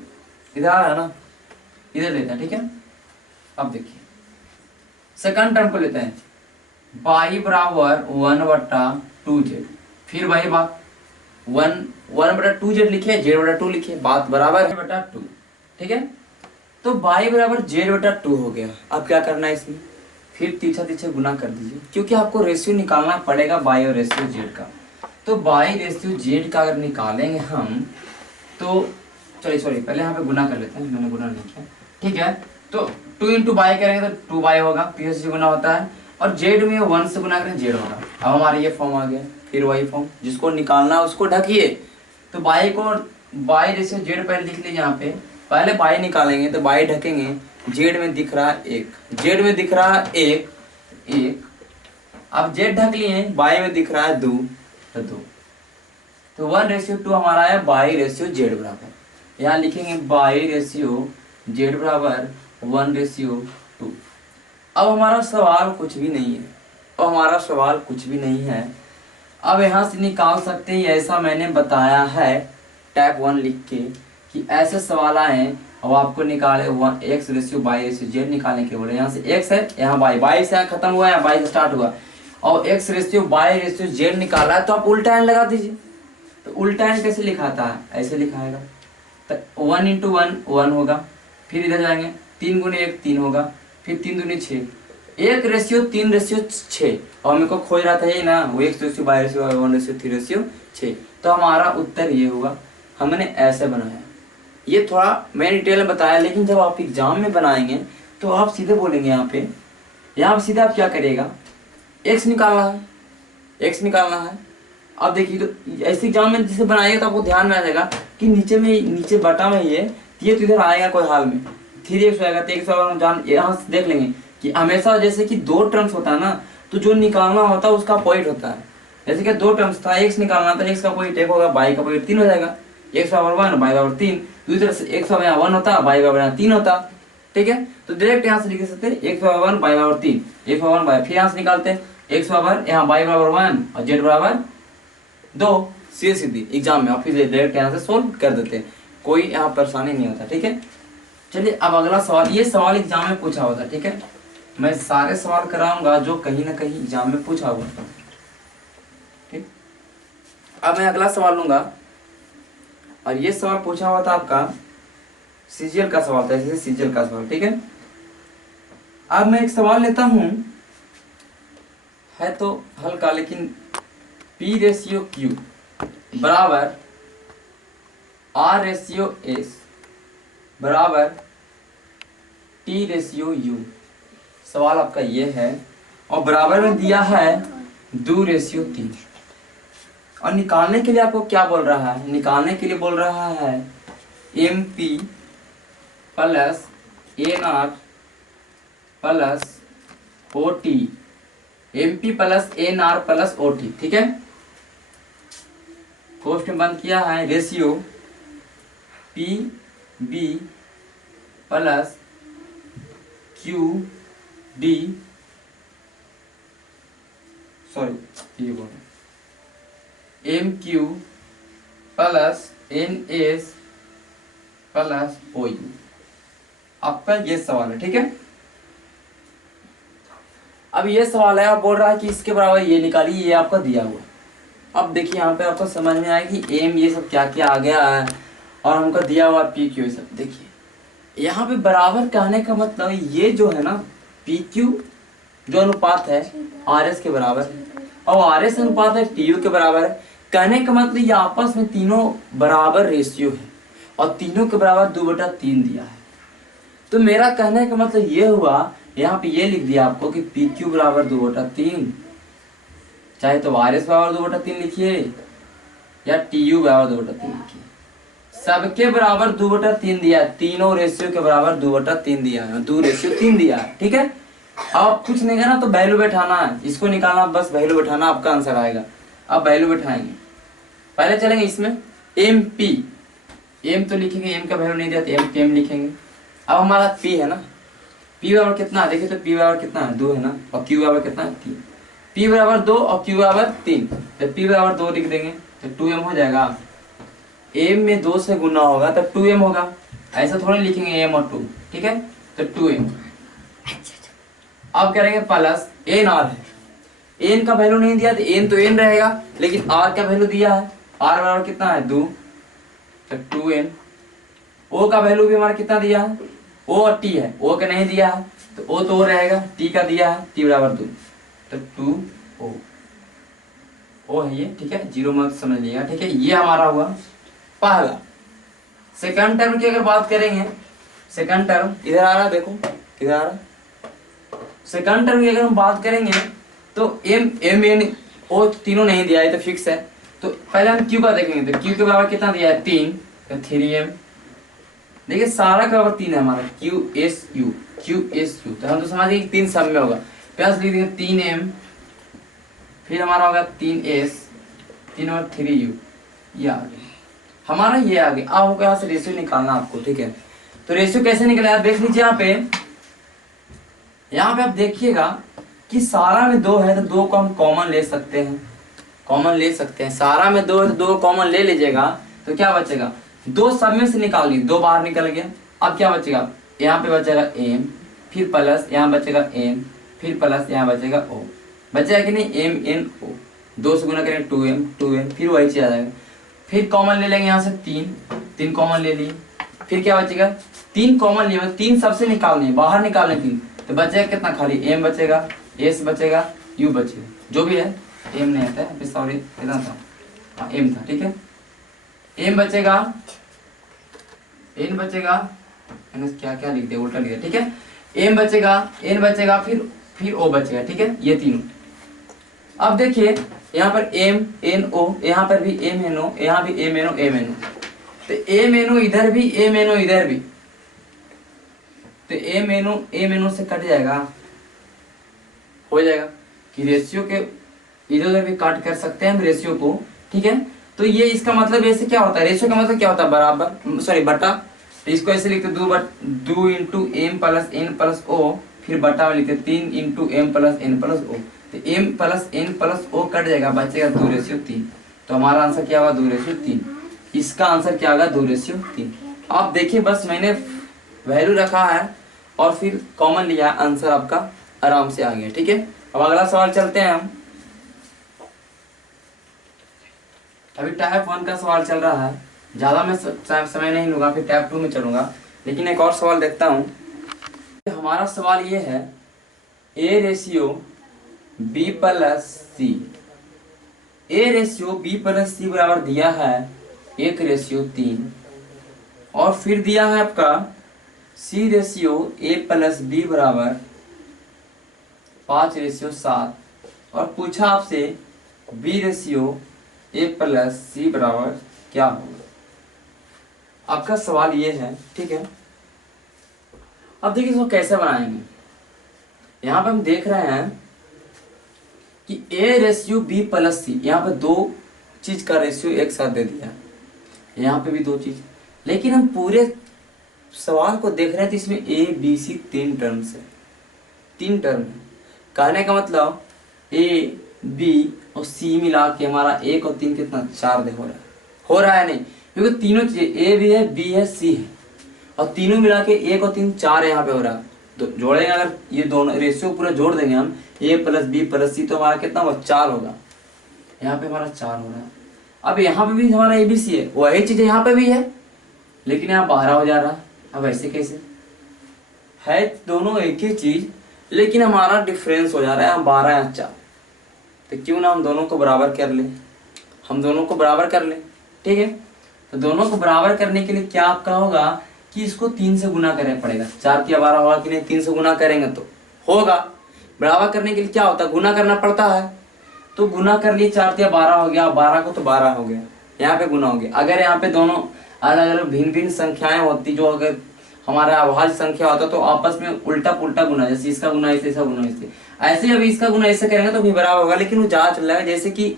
इधर आ रहा है ना, इधर लेते हैं, ठीक है। अब देखिए सेकंड टर्म को लेते हैं, बाई बराबर 1/2z। फिर वही बात 1/2z लिखे, z/2 लिखे, बात बराबर है बटा 2, ठीक है। तो बाई बराबर z/2 हो गया। अब क्या करना है इसमें, फिर तीछा तीछे गुना कर दीजिए, क्योंकि आपको रेशियो निकालना पड़ेगा बाई और रेशियो जेड का। तो बाई रेशियो जेड का अगर निकालेंगे हम तो चलिए सॉरी पहले यहाँ पे गुना कर लेते हैं, मैंने गुना नहीं किया, ठीक है। तो 2 इंटू बाई करेंगे तो 2 बाई होगा, तीछा से गुना होता है, और जेड में 1 से गुना करें जेड होगा। अब हमारा ये फॉर्म आ गया। फिर वही फॉर्म, जिसको निकालना उसको ढकिए। तो बाई को बाई रेशियो जेड पहले लिख लीजिए यहाँ पे, पहले बाई निकालेंगे तो बाई ढकेंगे, जेड में दिख रहा है 1, जेड में दिख रहा है 1। अब जेड ढक लिए, बाई में दिख रहा है 2 तो 2। तो 1/2 हमारा है बाई रेशियो जेड बराबर, यहाँ लिखेंगे बाई रेशियो जेड बराबर 1/2। अब हमारा सवाल कुछ भी नहीं है, अब हमारा सवाल कुछ भी नहीं है। अब यहाँ से निकाल सकते हैं, ऐसा मैंने बताया है टाइप 1 लिख के कि ऐसे सवाल आए और आपको निकाले x ratio by ratio Z निकालने के बोले। यहाँ से x है, यहाँ बाई, बाई से खत्म हुआ है, बाई से स्टार्ट हुआ, और x ratio by ratio Z निकाला है तो आप उल्टा एन लगा दीजिए। तो उल्टा एन कैसे लिखाता है, ऐसे लिखाएगा। तो 1 इंटू 1 1 होगा, फिर इधर जाएंगे 3 गुने 1 3 होगा, फिर 3 दूनी 6, 1/3/6। और मेरे को खोज रहा था ये ना, वो x रेशियो बाई रेशियो 1/3/6। तो हमारा उत्तर ये होगा। हमने ऐसे बनाया, ये थोड़ा मैं डिटेल में बताया, लेकिन जब आप एग्जाम में बनाएंगे तो आप सीधे बोलेंगे। यहाँ पे सीधे आप क्या करिएगा, x निकालना है, x निकालना है। अब देखिए तो ऐसे एग्जाम में जिसे बनाइएगा तो आपको ध्यान में आ जाएगा कि नीचे बटा में ये तो इधर आएगा कोई हाल में 3x आएगा, तो x अगर हम जान यहाँ से देख लेंगे कि हमेशा जैसे कि 2 टर्म्स होता है ना, तो जो निकालना होता है उसका पॉइंट होता है। जैसे कि 2 टर्म्स था, x निकालना था, x का पॉइंट 1 होगा, बाई का पॉइंट 3 हो जाएगा, x बराबर 1 बाई बराबर 3। दूसरी तरफ से x बराबर 1 होता, बाई बराबर 3 होता, ठीक है। तो डायरेक्ट यहाँ से लिख सकते हैं x बराबर 1 बाई बराबर 3, x बराबर 1 बाई, फिर यहाँ से निकालते हैं x बराबर यहाँ बाई बराबर 1 और z बराबर 2। सीधी सीधी एग्जाम में आप फिर डायरेक्ट यहाँ से सोल्व कर देते हैं, कोई यहाँ परेशानी नहीं होता, ठीक है। चलिए अब अगला सवाल, ये सवाल एग्जाम में पूछा होता, ठीक है। मैं सारे सवाल कराऊंगा जो कहीं ना कहीं एग्जाम में पूछा हुआ, ठीक। अब मैं अगला सवाल लूंगा, और ये सवाल पूछा हुआ था आपका सीजीएल का सवाल था, जैसे सीजीएल का सवाल, ठीक है। अब मैं एक सवाल लेता हूं, है तो हल्का, लेकिन P रेशियो Q बराबर R रेशियो S बराबर T रेशियो U। सवाल आपका ये है, और बराबर में दिया है 2:3। और निकालने के लिए आपको क्या बोल रहा है, निकालने के लिए बोल रहा है MP plus AR plus OT, MP plus AR plus OT, ठीक है। कोष्ठ में बंद किया है ratio PB plus QD, sorry ये बोल MQ plus NS plus OU। आपका ये सवाल है, ठीक है। अब ये सवाल है, आप बोल रहा है कि इसके बराबर ये निकालिए, ये आपका दिया हुआ। अब देखिए यहाँ पे आपको समझ में आया कि एम ये सब क्या क्या आ गया है और हमको दिया हुआ पी क्यू सब। देखिए यहाँ पे बराबर कहने का मतलब ये जो है ना पी क्यू जो अनुपात है आर एस के बराबर है और आर एस अनुपात है टी यू के बराबर है। कहने का मतलब ये आपस में तीनों बराबर रेशियो है और तीनों के बराबर 2/3 दिया है। तो मेरा कहने का मतलब ये हुआ, यहाँ पे ये लिख दिया आपको कि पी क्यू बराबर 2/3, चाहे तो आर एस बराबर 2/3 लिखिए या टी यू बराबर 2/3 लिखिए, सबके बराबर 2/3 दिया है, तीनों रेशियो के बराबर 2/3 दिया है, 2:3 दिया है, ठीक है। अब कुछ नहीं करना, तो वैल्यू बैठाना है, इसको निकालना, बस वैल्यू बैठाना, आपका आंसर आएगा। अब वैल्यू बैठाएंगे, पहले चलेंगे इसमें एम पी, एम तो लिखेंगे, एम का वैल्यू नहीं दिया तो एम लिखेंगे। अब हमारा पी है ना, पी बराबर कितना है, देखिए तो पी बराबर कितना है 2 है ना, और क्यू बराबर कितना है 3। पी बराबर 2 और क्यू बराबर 3, तो पी बराबर 2 लिख देंगे तो 2m हो जाएगा। एम में 2 से गुना होगा तो 2m होगा, ऐसा थोड़ी लिखेंगे एम और 2, ठीक है, तो 2m। अब करेंगे प्लस एन आर है, एन का वैल्यू नहीं दिया तो एन तो एन रहेगा, लेकिन आर का वैल्यू दिया है, आर बराबर कितना है 2, तो 2n। ओ का वैल्यू भी हमारा कितना दिया है, ओ और टी है, ओ का नहीं दिया है तो ओ तो ओ रहेगा, टी का दिया है, टी बराबर 2, तो 2o, ओ है ये, ठीक है, 0 मत समझ लिएगा, ठीक है। ये हमारा हुआ पहला। सेकंड टर्म की अगर बात करेंगे, सेकंड टर्म इधर आ रहा, देखो किधर आ रहा, सेकंड टर्म की अगर हम बात करेंगे तो एम एम एन ओ तीनों नहीं दिया है तो फिक्स है, तो पहले हम क्यू का देखेंगे, तो क्यू के बराबर कितना दिया है 3, तो 3m। देखिए सारा का बराबर 3 है हमारा, क्यू एस यू, तो हम तो समझ गए 3 सब में होगा, प्लस लिख देंगे 3m, फिर हमारा होगा 3s, 3 और 3u, ये आ गया हमारा, ये आ गया। अब यहाँ से रेशियो निकालना आपको, ठीक है। तो रेशियो कैसे निकलेगा देख लीजिए, यहाँ पे आप देखिएगा कि सारा में 2 है तो 2 को हम कॉमन ले सकते हैं, कॉमन ले सकते हैं, सारा में 2 है तो 2 कॉमन ले लीजिएगा, तो क्या बचेगा, 2 सब में से निकाल ली, 2 बाहर निकल गया। अब क्या बचेगा, यहाँ पे बचेगा m, फिर प्लस यहाँ बचेगा n, फिर प्लस यहाँ बचेगा o, बचेगा कि नहीं m n o, 2 से गुना करेंगे 2m, फिर वही चीज आ जाएगा। फिर कॉमन ले लेंगे यहाँ से 3 कॉमन ले लिए, फिर क्या बचेगा 3 कॉमन लिए, 3 सबसे निकालने, बाहर निकालने 3, तो बचेगा कितना, खाली m बचेगा, s बचेगा, u बचेगा, जो भी है, m नहीं आता है, सॉरी कितना था, m था, ठीक है। m बचेगा, n बचेगा, क्या क्या लिख दिया, उल्टा लिख दिया, ठीक है। m बचेगा, n बचेगा, फिर o बचेगा, ठीक है, ये तीनों। अब देखिए यहाँ पर m n o, यहाँ पर भी m n o, यहाँ भी m n o, तो m n o इधर भी, m n o इधर भी, तो m n o से कट जाएगा, हो जाएगा कि रेशियो के इधर उधर भी काट कर सकते हैं हम रेशियो को, ठीक है। तो ये इसका मतलब ऐसे क्या होता है, रेशियो का मतलब क्या होता है, बराबर, सॉरी बटा, तो इसको ऐसे लिखते 2 into M plus N plus O, फिर बटा में लिखते 3 into M plus N plus O, तो m plus n plus o cut जाएगा, बचेगा 2:3। तो हमारा आंसर क्या होगा 2:3, इसका आंसर क्या होगा 2:3। आप देखिए बस मैंने वैल्यू रखा है और फिर कॉमन लिया, आंसर आपका आराम से आ गया, ठीक है। अब अगला सवाल चलते हैं हम, अभी टाइप 1 का सवाल चल रहा है, ज्यादा मैं समय नहीं लूंगा, फिर टाइप 2 में चलूंगा, लेकिन एक और सवाल देखता हूँ। हमारा सवाल ये है a ratio b plus C, a ratio b plus C बराबर दिया है 1:3, और फिर दिया है आपका c ratio a plus b बराबर 5:7 और पूछा आपसे B/A+C बराबर क्या होगा। आपका सवाल ये है, ठीक है। अब देखिए इसको कैसे बनाएंगे। यहाँ पे हम देख रहे हैं कि A/B+C, यहाँ पे दो चीज का रेशियो एक साथ दे दिया, यहाँ पे भी दो चीज, लेकिन हम पूरे सवाल को देख रहे हैं तो इसमें A B C 3 टर्म्स है, 3 टर्म है। कहने का मतलब A B और C मिला के हमारा 1 और 3 कितना 4 हो रहा है नहीं, क्योंकि तीनों चीजें A भी है B है C है और तीनों मिला के 1 और 3 4 यहाँ पे हो रहा है। तो जोड़ेंगे अगर ये दोनों रेशियो पूरा जोड़ देंगे हम A+B+C तो हमारा कितना होगा 4 होगा। यहाँ पे हमारा 4 हो रहा है। अब यहाँ पे भी हमारा ABC है, वही चीज यहाँ पे भी है, लेकिन यहाँ 12 हो जा रहा है। अब ऐसे कैसे है, दोनों एक ही चीज लेकिन हमारा डिफरेंस हो जा रहा है 12 या 4। तो क्यों ना हम दोनों को बराबर कर ले, हम दोनों को बराबर कर ले, ठीक है। तो दोनों को बराबर करने के लिए क्या आपका होगा कि इसको 3 से गुना करना पड़ेगा। 4 या 12 होगा कि नहीं, 3 से गुना करेंगे तो होगा। बराबर करने के लिए क्या होता है, गुना करना पड़ता है। तो गुना कर लिए 4 या 12 हो गया, 12 को तो 12 हो गया, यहाँ पे गुना हो गया। अगर यहाँ पे दोनों अलग अलग भिन्न भिन्न संख्याएं होती, जो अगर हमारा अभाज्य संख्या होता तो आपस में उल्टा पुल्टा गुना, जैसे इसका गुना इससे, इसका गुना इससे, ऐसे अभी इसका गुना इससे करेंगे तो भी बराबर होगा। लेकिन वो ज्यादा चल रहा है, जैसे कि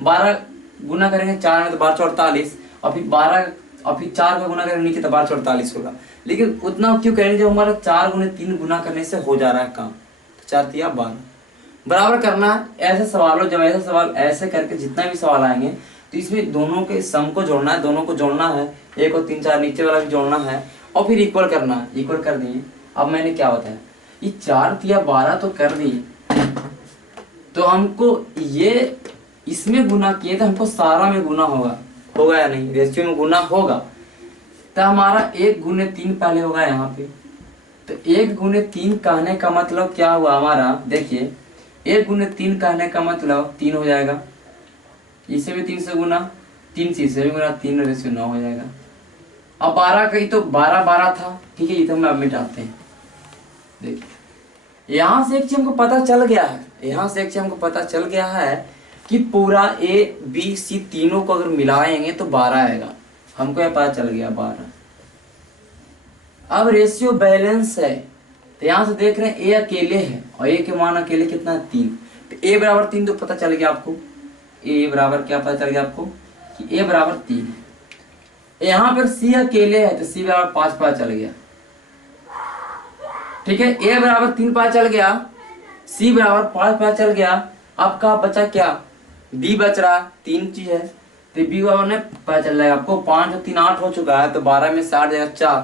12 गुना करेंगे 4 में तो 12 48, और फिर 12 और फिर 4 का गुना करेंगे नीचे तो 12 48 होगा। लेकिन उतना क्यों करेंगे, जब हमारा 4 गुने 3 गुना करने से हो जा रहा है काम। 4 या 12 बराबर करना है। ऐसे सवालों, जब ऐसे सवाल ऐसे करके जितना भी सवाल आएंगे तो इसमें दोनों के सम को जोड़ना है, दोनों को जोड़ना है, 1 और 3 4 नीचे वाला भी जोड़ना है और फिर इक्वल करना है। इक्वल कर दिए। अब मैंने क्या बताया, ये 4 या 12 तो कर दिए, तो हमको ये इसमें गुना किए तो हमको सारा में गुना होगा या नहीं, रेशियो में गुना होगा। तो हमारा 1 गुने 3 पहले होगा यहाँ पे। तो 1 गुने 3 कहने का मतलब क्या हुआ हमारा, देखिए 1 गुने 3 कहने का मतलब 3 हो जाएगा, इसे भी 3 से गुना, 3 से इसे भी गुना, 3 रेशियो 9 हो जाएगा। अब 12 कहीं तो 12 12 था, ठीक है, ये तो हम अब मिटाते हैं। देखिए यहाँ से एक चीज हमको पता चल गया है, यहाँ से एक चीज हमको पता चल गया है कि पूरा ABC तीनों को अगर मिलाएंगे तो 12 आएगा। हमको यह पता चल गया 12। अब रेशियो बैलेंस है, तो यहाँ से देख रहे हैं A अकेले है और A के मान अकेले कितना है 3। तो A बराबर 3 तो पता चल गया आपको, A बराबर क्या पता चल गया आपको कि A बराबर 3 है। यहाँ पर C अकेले है तो C बराबर 5 पता चल गया, ठीक है। A बराबर 3 पता चल गया, C बराबर 5 पता चल गया। आपका बचा क्या, B बच रहा, 3 चीज है तो B बराबर ने पता चल जाएगा आपको। 5 और 3 8 हो चुका है, तो 12 में से 8 जाएगा 4,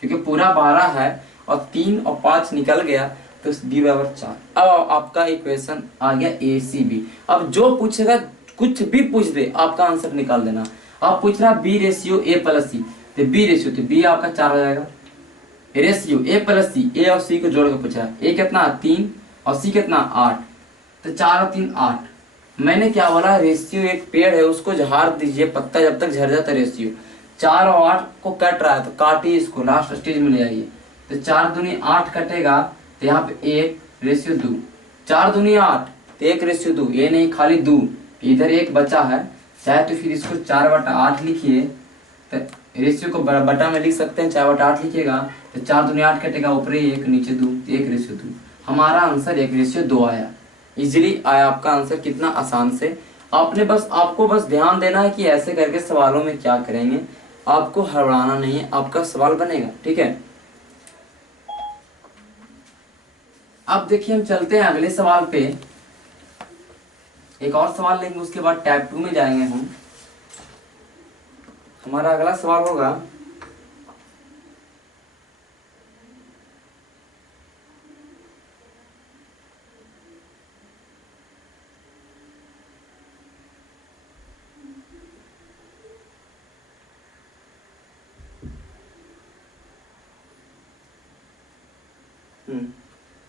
क्योंकि पूरा 12 है और 3 और 5 निकल गया तो B बराबर 4। अब आपका इक्वेशन आ गया ACB। अब जो पूछेगा कुछ भी पूछ दे आपका आंसर निकाल देना। अब पूछ रहा B/A+C, तो B रेशियो, तो B आपका 4 हो जाएगा। रेशियो A+C, A और C को जोड़ के पूछा, A कितना 3 और C कितना 8, तो 4 और 3 8। मैंने क्या बोला, रेशियो एक पेड़ है उसको झाड़ दीजिए, पत्ता जब तक झड़ जाता है रेशियो। 4 और 8 को कट रहा है तो काटिए इसको, लास्ट स्टेज में ले जाइए। तो 4 दूनी 8 कटेगा, तो यहाँ पे 1 रेशियो 2, 4 दूनी 8 तो 1 रेशियो 2, ये नहीं खाली 2, इधर 1 बचा है, चाहे तो फिर इसको 4/8 लिखिए, तो रेशियो को बटा में लिख सकते हैं, 4/8 लिखिएगा तो 4 दूनी 8 कटेगा, ऊपर 1 नीचे 2, 1 रेशियो 2। हमारा आंसर 1 रेशियो 2 आया। इजीली आया आपका आंसर, कितना आसान से। आपको बस ध्यान देना है कि ऐसे करके सवालों में क्या करेंगे, आपको हड़बड़ाना नहीं है, आपका सवाल बनेगा, ठीक है। अब देखिए हम चलते हैं अगले सवाल पे, एक और सवाल लेंगे, उसके बाद टाइप 2 में जाएंगे हम। हमारा अगला सवाल होगा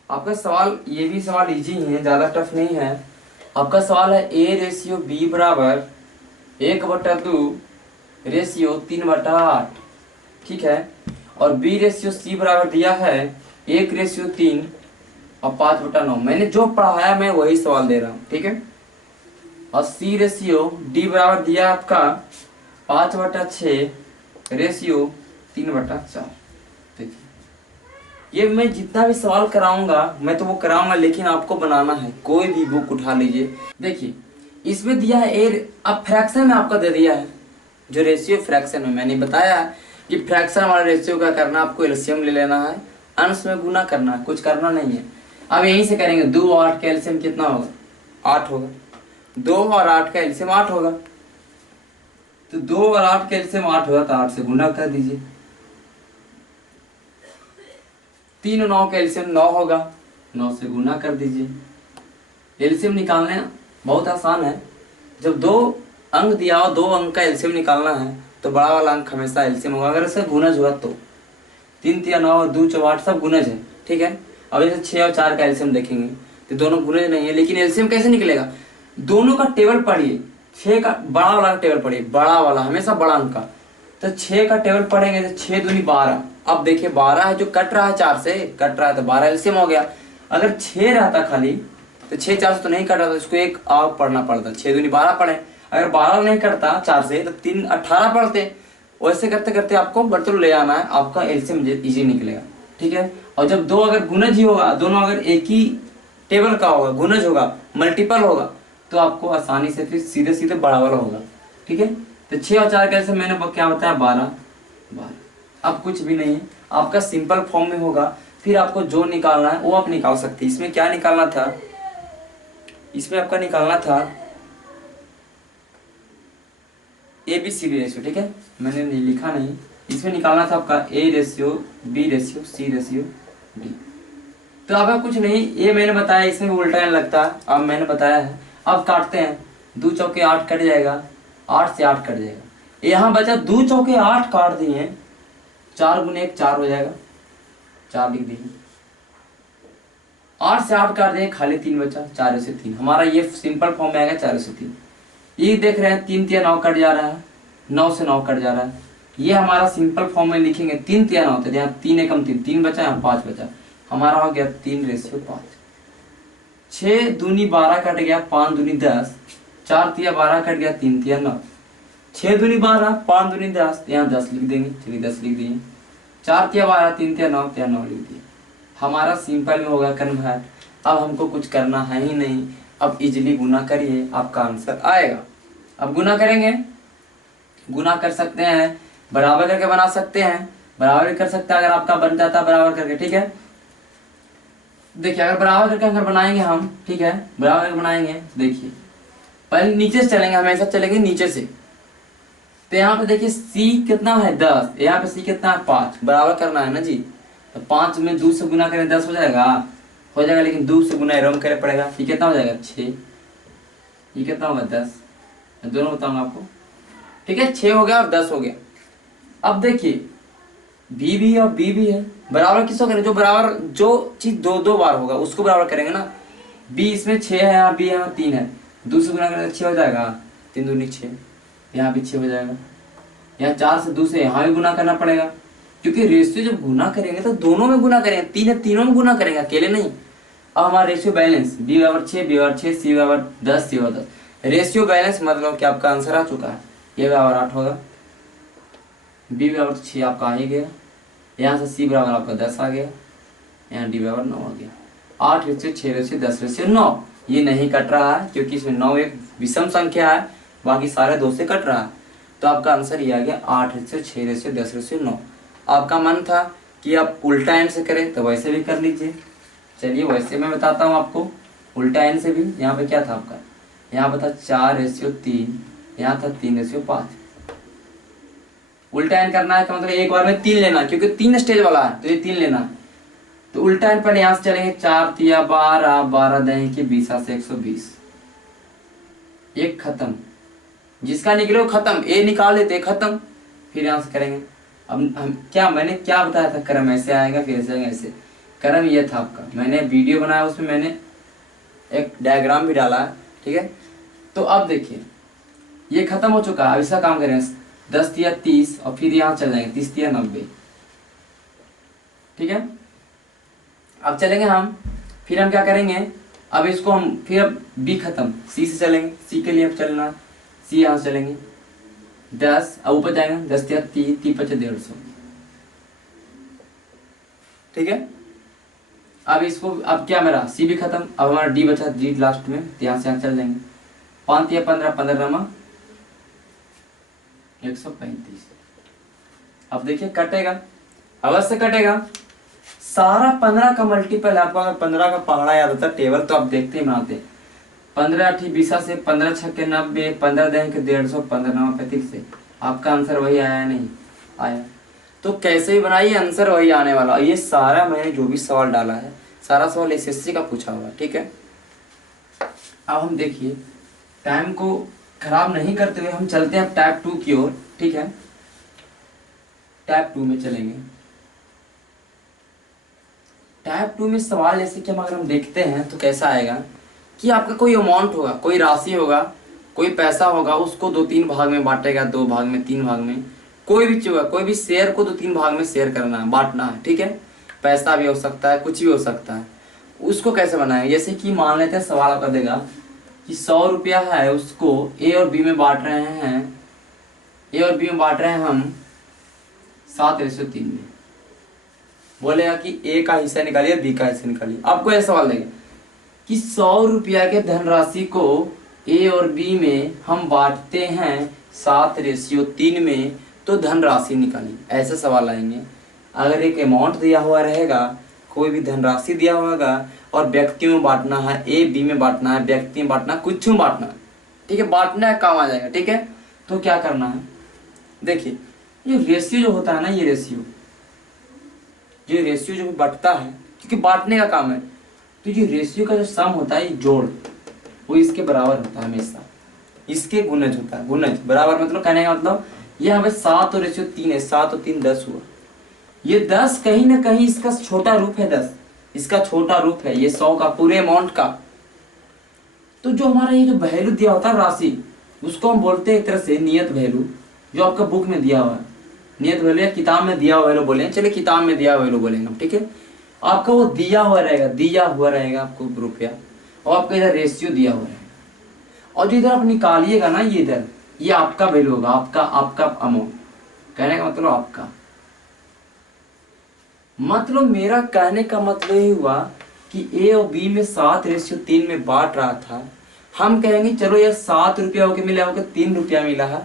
आपका सवाल, ये भी सवाल इजी ही है, ज्यादा टफ नहीं है। आपका सवाल है A/B बराबर 1/2 रेशियो 3/8, ठीक है। और B/C बराबर दिया है 1/3 और 5/9। मैंने जो पढ़ाया मैं वही सवाल दे रहा हूँ, ठीक है। और सी रेशियो डी बराबर दिया आपका 5/6 रेशियो 3/4। देखिए ये मैं जितना भी सवाल कराऊंगा मैं तो वो कराऊंगा, लेकिन आपको बनाना है। कोई भी बुक उठा लीजिए, देखिए इसमें दिया है ए, अब फ्रैक्शन में आपका दे दिया है जो रेशियो फ्रैक्शन में मैंने बताया है कि फ्रैक्शन वाला रेशियो का करना, आपको एलसीएम ले लेना है, अंश में गुना करना है, कुछ करना नहीं है। अब यहीं से करेंगे 2 और 8 का एलसीएम कितना होगा? 8 होगा। 2 और 8 का एलसीएम 8 होगा, तो 2 और 8 का एलसीएम 8 होगा, तो 8 से गुना कर दीजिए। 3 और 9 का एलसीएम 9 होगा, 9 से गुना कर दीजिए। एलसीएम निकालना बहुत आसान है। जब 2 अंक दिया हो, 2 अंक का एलसीएम निकालना है तो बड़ा वाला अंक हमेशा एलसीएम होगा, अगर इसका गुणज हुआ तो। 3 3 9 2 4 8 सब गुणज है, ठीक है। अब जैसे 6 और 4 का एलसीएम देखेंगे तो दोनों गुणज नहीं है, लेकिन एलसीएम कैसे निकलेगा? दोनों का टेबल पढ़िए, 6 का बड़ा वाला टेबल पढ़िए, बड़ा वाला हमेशा बड़ा अंक का। तो 6 का टेबल पढ़ेंगे तो 6 दूनी 12। अब देखिए 12 है जो कट रहा है 4 से, कट रहा है तो 12 एलसीएम हो गया। अगर 6 रहता खाली तो 6 4 से तो नहीं कट रहा था, इसको एक और पढ़ना पड़ता, 6 दूनी 12 पढ़े। अगर 12 नहीं कटता 4 से तो 3 18 पढ़ते। वैसे करते करते आपको बर्तन ले आना है, आपका एलसीएम इजी निकलेगा, ठीक है। और जब 2 अगर गुणज ही होगा, दोनों अगर एक ही टेबल का होगा, गुणज होगा, मल्टीपल होगा, तो आपको आसानी से फिर सीधे सीधे बड़ा वाला होगा, ठीक है। तो 6 और 4 कैसे मैंने क्या बताया? 12 12। अब कुछ भी नहीं है, आपका सिंपल फॉर्म में होगा। फिर आपको जो निकालना है वो आप निकाल सकते हैं। इसमें क्या निकालना था? इसमें आपका निकालना था ABCD रेशियो, ठीक है। मैंने नहीं लिखा नहीं, इसमें निकालना था आपका A ratio, B ratio, C ratio, D। तो आपका कुछ नहीं, ये मैंने बताया, इसमें भी उल्टा लगता है, अब मैंने बताया है। अब काटते हैं, 2 चौके 8 कट जाएगा, 8 से 8 कट जाएगा। यहाँ बचा 2 चौके 8 काट दिए, 4 गुने 1 4 हो जाएगा, 4 लिख दिए। 8 से 8 काट दिए, खाली 3 बचा, 4/3। हमारा ये सिंपल फॉर्म में आएगा 4/3। ये देख रहे हैं 3 3 9 कट जा रहा है, 9 से 9 कट जा रहा है। ये हमारा सिंपल फॉर्म में लिखेंगे 3 3 9, तो यहाँ 3 एकम 3, 3 बचा, यहाँ 5 बचा, हमारा हो गया 3/5। 6 दूनी 12 कट गया, 5 दूनी 10, 4 तिया 12 कट गया, 3 तिया 9, 6 दूनी 12, 5 दूनी 10, यहाँ 10 लिख देंगे, चलिए 10 लिख दिए। 4 तिया 12, 3 तिया 9, तिया 9 लिख दिए। हमारा सिंपल में होगा कन्वर्ट। अब हमको कुछ करना है ही नहीं, अब इजिली गुना करिए, आपका आंसर आएगा। अब गुना करेंगे, गुना कर सकते हैं, बराबर करके बना सकते हैं, बराबर भी कर सकते हैं अगर आपका बन जाता है बराबर करके, ठीक है। देखिए अगर बराबर करके अगर बनाएंगे हम, ठीक है, बराबर करके बनाएंगे, देखिए पहले नीचे से चलेंगे, हमेशा चलेंगे नीचे से। तो यहाँ पे देखिए C कितना है? 10। यहाँ पे C कितना है? 5। बराबर करना है ना जी, तो 5 में 2 से गुना करें 10 हो जाएगा, हो जाएगा, लेकिन 2 से गुना एरम करे पड़ेगा। ये कितना हो जाएगा? 6। ये कितना होगा? 10। दोनों बताऊंगा आपको, ठीक है। 6 हो गया और 10 हो गया। अब देखिए B भी है और B भी है, बराबर किसको करें? जो बराबर, जो चीज 2 बार होगा उसको बराबर करेंगे ना। B इसमें 6 है, यहाँ B यहाँ 3 है, 2 से गुना करें 6 हो जाएगा, 3 दूनी 6, यहाँ भी 6 हो जाएगा। यहाँ 4 से 2 से यहाँ भी गुना करना पड़ेगा, क्योंकि रेशियो जब गुना करेंगे तो दोनों में गुना करेंगे, 3 है तीनों में गुना करेंगे, अकेले नहीं। अब हमारा रेशियो बैलेंस B बराबर 6, B बराबर 6, C बराबर 10, C बराबर 10। रेशियो बैलेंस मतलब कि आपका आंसर आ चुका है। ये बराबर 8 होगा, B बराबर 6 आपका आ ही गया, यहाँ से C बराबर आपका 10 आ गया, यहाँ D बराबर 9 आ गया। 8 रेशियो 6 रेशियो 10 रेशियो 9। ये नहीं कट रहा है क्योंकि इसमें 9 एक विषम संख्या है, बाकी सारे 2 से कट रहा है, तो आपका आंसर ये आ गया 8 रेशियो 6 रेशियो 10 रेशियो 9। आपका मन था कि आप उल्टा एंड से करें तो वैसे भी कर लीजिए, चलिए वैसे मैं बताता हूँ आपको उल्टा एंड से भी। यहाँ पे क्या था आपका? यहाँ पे था 4 रेशियो 3, यहाँ था 3 रेशियो 5। उल्टा एंड करना है, का मतलब एक बार में 3 लेना, क्योंकि 3 स्टेज वाला है तो ये 3 लेना। तो उल्टा एंड पहले यहाँ से चलेंगे, 4 तिया 12, 12 दही के 20 से 120, एक खत्म, जिसका निकले खत्म, ए निकाल लेते खत्म। फिर यहाँ से करेंगे। अब हम क्या, मैंने क्या बताया था? क्रम ऐसे आएगा, फिर ऐसे आएगा, ऐसे क्रम ये था आपका। मैंने वीडियो बनाया, उसमें मैंने एक डायग्राम भी डाला है, ठीक है। तो अब देखिए ये खत्म हो चुका है, अब इसका काम करें, 10 तिया 30 और फिर यहाँ चल जाएंगे 30 तिया 90, ठीक है। अब चलेंगे हम फिर हम क्या करेंगे, अब इसको हम फिर अब बी खत्म, सी से चलेंगे, सी के लिए अब चलना, सी यहाँ से चलेंगे 10, अब ऊपर जाएंगे 10 या 30, 30 25 150, ठीक है। अब इसको अब क्या मेरा सी भी खत्म, अब हमारा डी बचा, डी लास्ट में, तो यहाँ से यहाँ चल जाएंगे 5 या 15, 15 नमा 135। अब देखिए कटेगा, अवश्य कटेगा, सारा 15 का मल्टीपल। आपको अगर 15 का पहाड़ा याद होता टेबल तो आप देखते ही बनाते, 15 8 20 से 15 6 90, 15 दें के 150, 15 9 35 से आपका आंसर वही आया नहीं आया। तो कैसे भी बनाइए आंसर वही आने वाला। ये सारा मैंने जो भी सवाल डाला है सारा सवाल एसएससी का पूछा हुआ, ठीक है। अब हम देखिए टाइम को खराब नहीं करते हुए हम चलते हैं टाइप 2 की ओर, ठीक है। टाइप 2 में चलेंगे। टाइप 2 में सवाल जैसे कि हम अगर हम देखते हैं तो कैसा आएगा कि आपका कोई अमाउंट होगा, कोई राशि होगा, कोई पैसा होगा, उसको 2-3 भाग में बांटेगा, 2 भाग में, 3 भाग में, कोई भी चीज होगा, कोई भी शेयर को 2-3 भाग में शेयर करना है, बांटना है, ठीक है। पैसा भी हो सकता है, कुछ भी हो सकता है। उसको कैसे बनाएंगे, जैसे कि मान लेते हैं सवाल आपका देगा कि 100 रुपया है, उसको ए और बी में बांट रहे हैं, ए और बी में बांट रहे हैं हम 7:3 में। बोलेगा कि ए का हिस्सा निकालिए, बी का हिस्सा निकालिए। आपको यह सवाल देगा कि 100 रुपया के धनराशि को ए और बी में हम बांटते हैं 7:3 में, तो धनराशि निकालिए। ऐसे सवाल आएंगे। अगर एक अमाउंट दिया हुआ रहेगा, कोई भी धनराशि दिया होगा और व्यक्तियों में बांटना है, ए बी में बांटना है, व्यक्ति में बांटना है, कुछ में बांटना है, ठीक है, बांटना है, काम आ जाएगा, ठीक है। तो क्या करना है, देखिए ये रेशियो जो होता है ना, ये रेशियो जो बढ़ता है, क्योंकि बांटने का काम है, तो ये रेशियो का जो सम होता है, ये जोड़, वो इसके बराबर होता है हमेशा, इसके गुणज होता है। गुणज बराबर मतलब कहने का मतलब ये हमें 7:3 है, 7 और 3 10 हुआ। ये 10 कहीं ना कहीं इसका छोटा रूप है, 10 इसका छोटा रूप है, ये 100 का पूरे अमाउंट का। तो जो हमारा ये जो वैल्यू दिया होता है राशि, उसको हम बोलते हैं एक तरह से नियत वैल्यू, जो आपका बुक में दिया हुआ है, नियत वैल्यू या किताब में दिया हुआ वैल्यू बोले, चलिए किताब में दिया हुआ वैल्यू बोलेंगे हम, ठीक है। आपका वो दिया हुआ रहेगा आपको रुपया, और आपका इधर रेशियो दिया हुआ रहेगा, और जो इधर आप निकालिएगा ना, ये इधर ये आपका वैल्यू होगा, आपका अमाउंट। कहने का मतलब आपका मतलब, मेरा कहने का मतलब ये हुआ कि ए और बी में 7:3 में बांट रहा था। हम कहेंगे चलो ये 7 रुपया होके मिला, होकर 3 रुपया मिला है,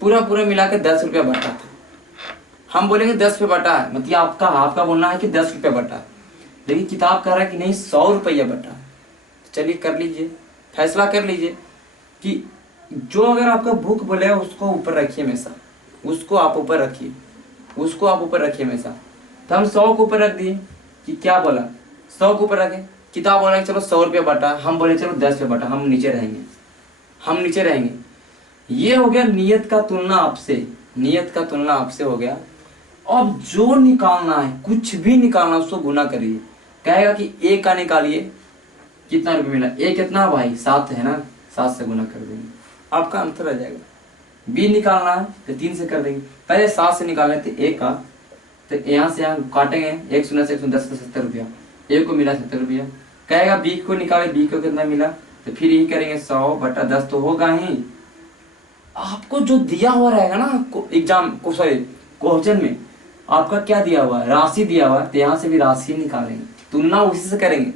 पूरा मिला के 10 रुपया बटा था। हम बोलेंगे 10 पे बटा है, मतलब आपका बोलना है कि 10 रुपया बटा है, लेकिन किताब कह रहा है कि नहीं 100 रुपया बटा है। चलिए कर लीजिए, फैसला कर लीजिए कि जो अगर आपका बुक बोले उसको ऊपर रखिए हमेशा, उसको आप ऊपर रखिए हमेशा। तो हम 100 को ऊपर रख दिए कि क्या बोला, 100 को ऊपर रखे, किताब बोला चलो 100 रुपया बटा, हम बोले चलो 10 पे बटा, हम नीचे रहेंगे। ये हो गया नियत का तुलना आपसे हो गया। अब जो निकालना है, कुछ भी निकालना, उसको गुना करिए। कहेगा कि ए का निकालिए, कितना रुपये मिला, ए कितना भाई 7 है ना, 7 से गुना कर देंगे, आपका आंसर आ जाएगा। बी निकालना है तो 3 से कर देंगे, पहले 7 से निकाल लेते ए का, तो यहाँ से यहाँ काटेंगे, 1 शून्य से 110 से 70 रुपया, ए को मिला 70 रुपया। कहेगा बी को निकाले, बी को कितना मिला, तो फिर यही करेंगे 100 बटा 10 तो होगा ही। आपको जो दिया हुआ रहेगा ना एग्जाम को, सॉरी क्वेश्चन में आपका क्या दिया हुआ है, राशि दिया हुआ है, तो यहाँ से भी राशि निकालेंगे, तुलना उसी से करेंगे।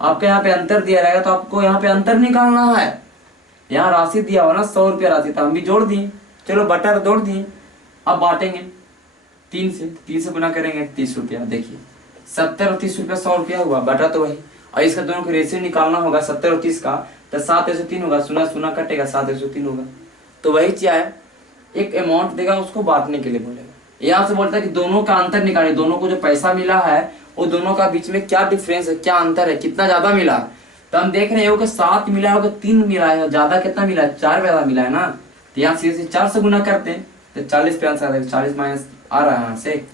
आपका यहाँ पे अंतर दिया रहेगा तो आपको यहाँ पे अंतर निकालना है। यहाँ राशि दिया हुआ ना 100 रुपया राशि था, हम भी जोड़ दिए, चलो बटा तो जोड़ दिए। अब बांटेंगे 3 से गुना करेंगे 30 रुपया। देखिए 70 और 30 रुपया 100 रुपया हुआ, बटा तो वही, और इसका दोनों को रेशियो निकालना होगा 70 और 30 का, तो 7:3 होगा, सुना कटेगा 7:3 होगा। तो वही चीज है, एक अमाउंट देगा उसको बांटने के लिए बोलेगा। यहाँ से बोलता है कि दोनों का अंतर निकालिए, दोनों को जो पैसा मिला है वो दोनों का बीच में क्या डिफरेंस है, क्या अंतर है, कितना ज्यादा मिला। तो हम देख रहे हैं 7 मिला होगा, 3 मिला है, ज्यादा कितना मिला है, 4 ज्यादा मिला है ना। तो यहाँ से 4 से गुना करते हैं तो 40 पे आंसर आ जाएगा, 40 माइनस आ रहा है यहाँ से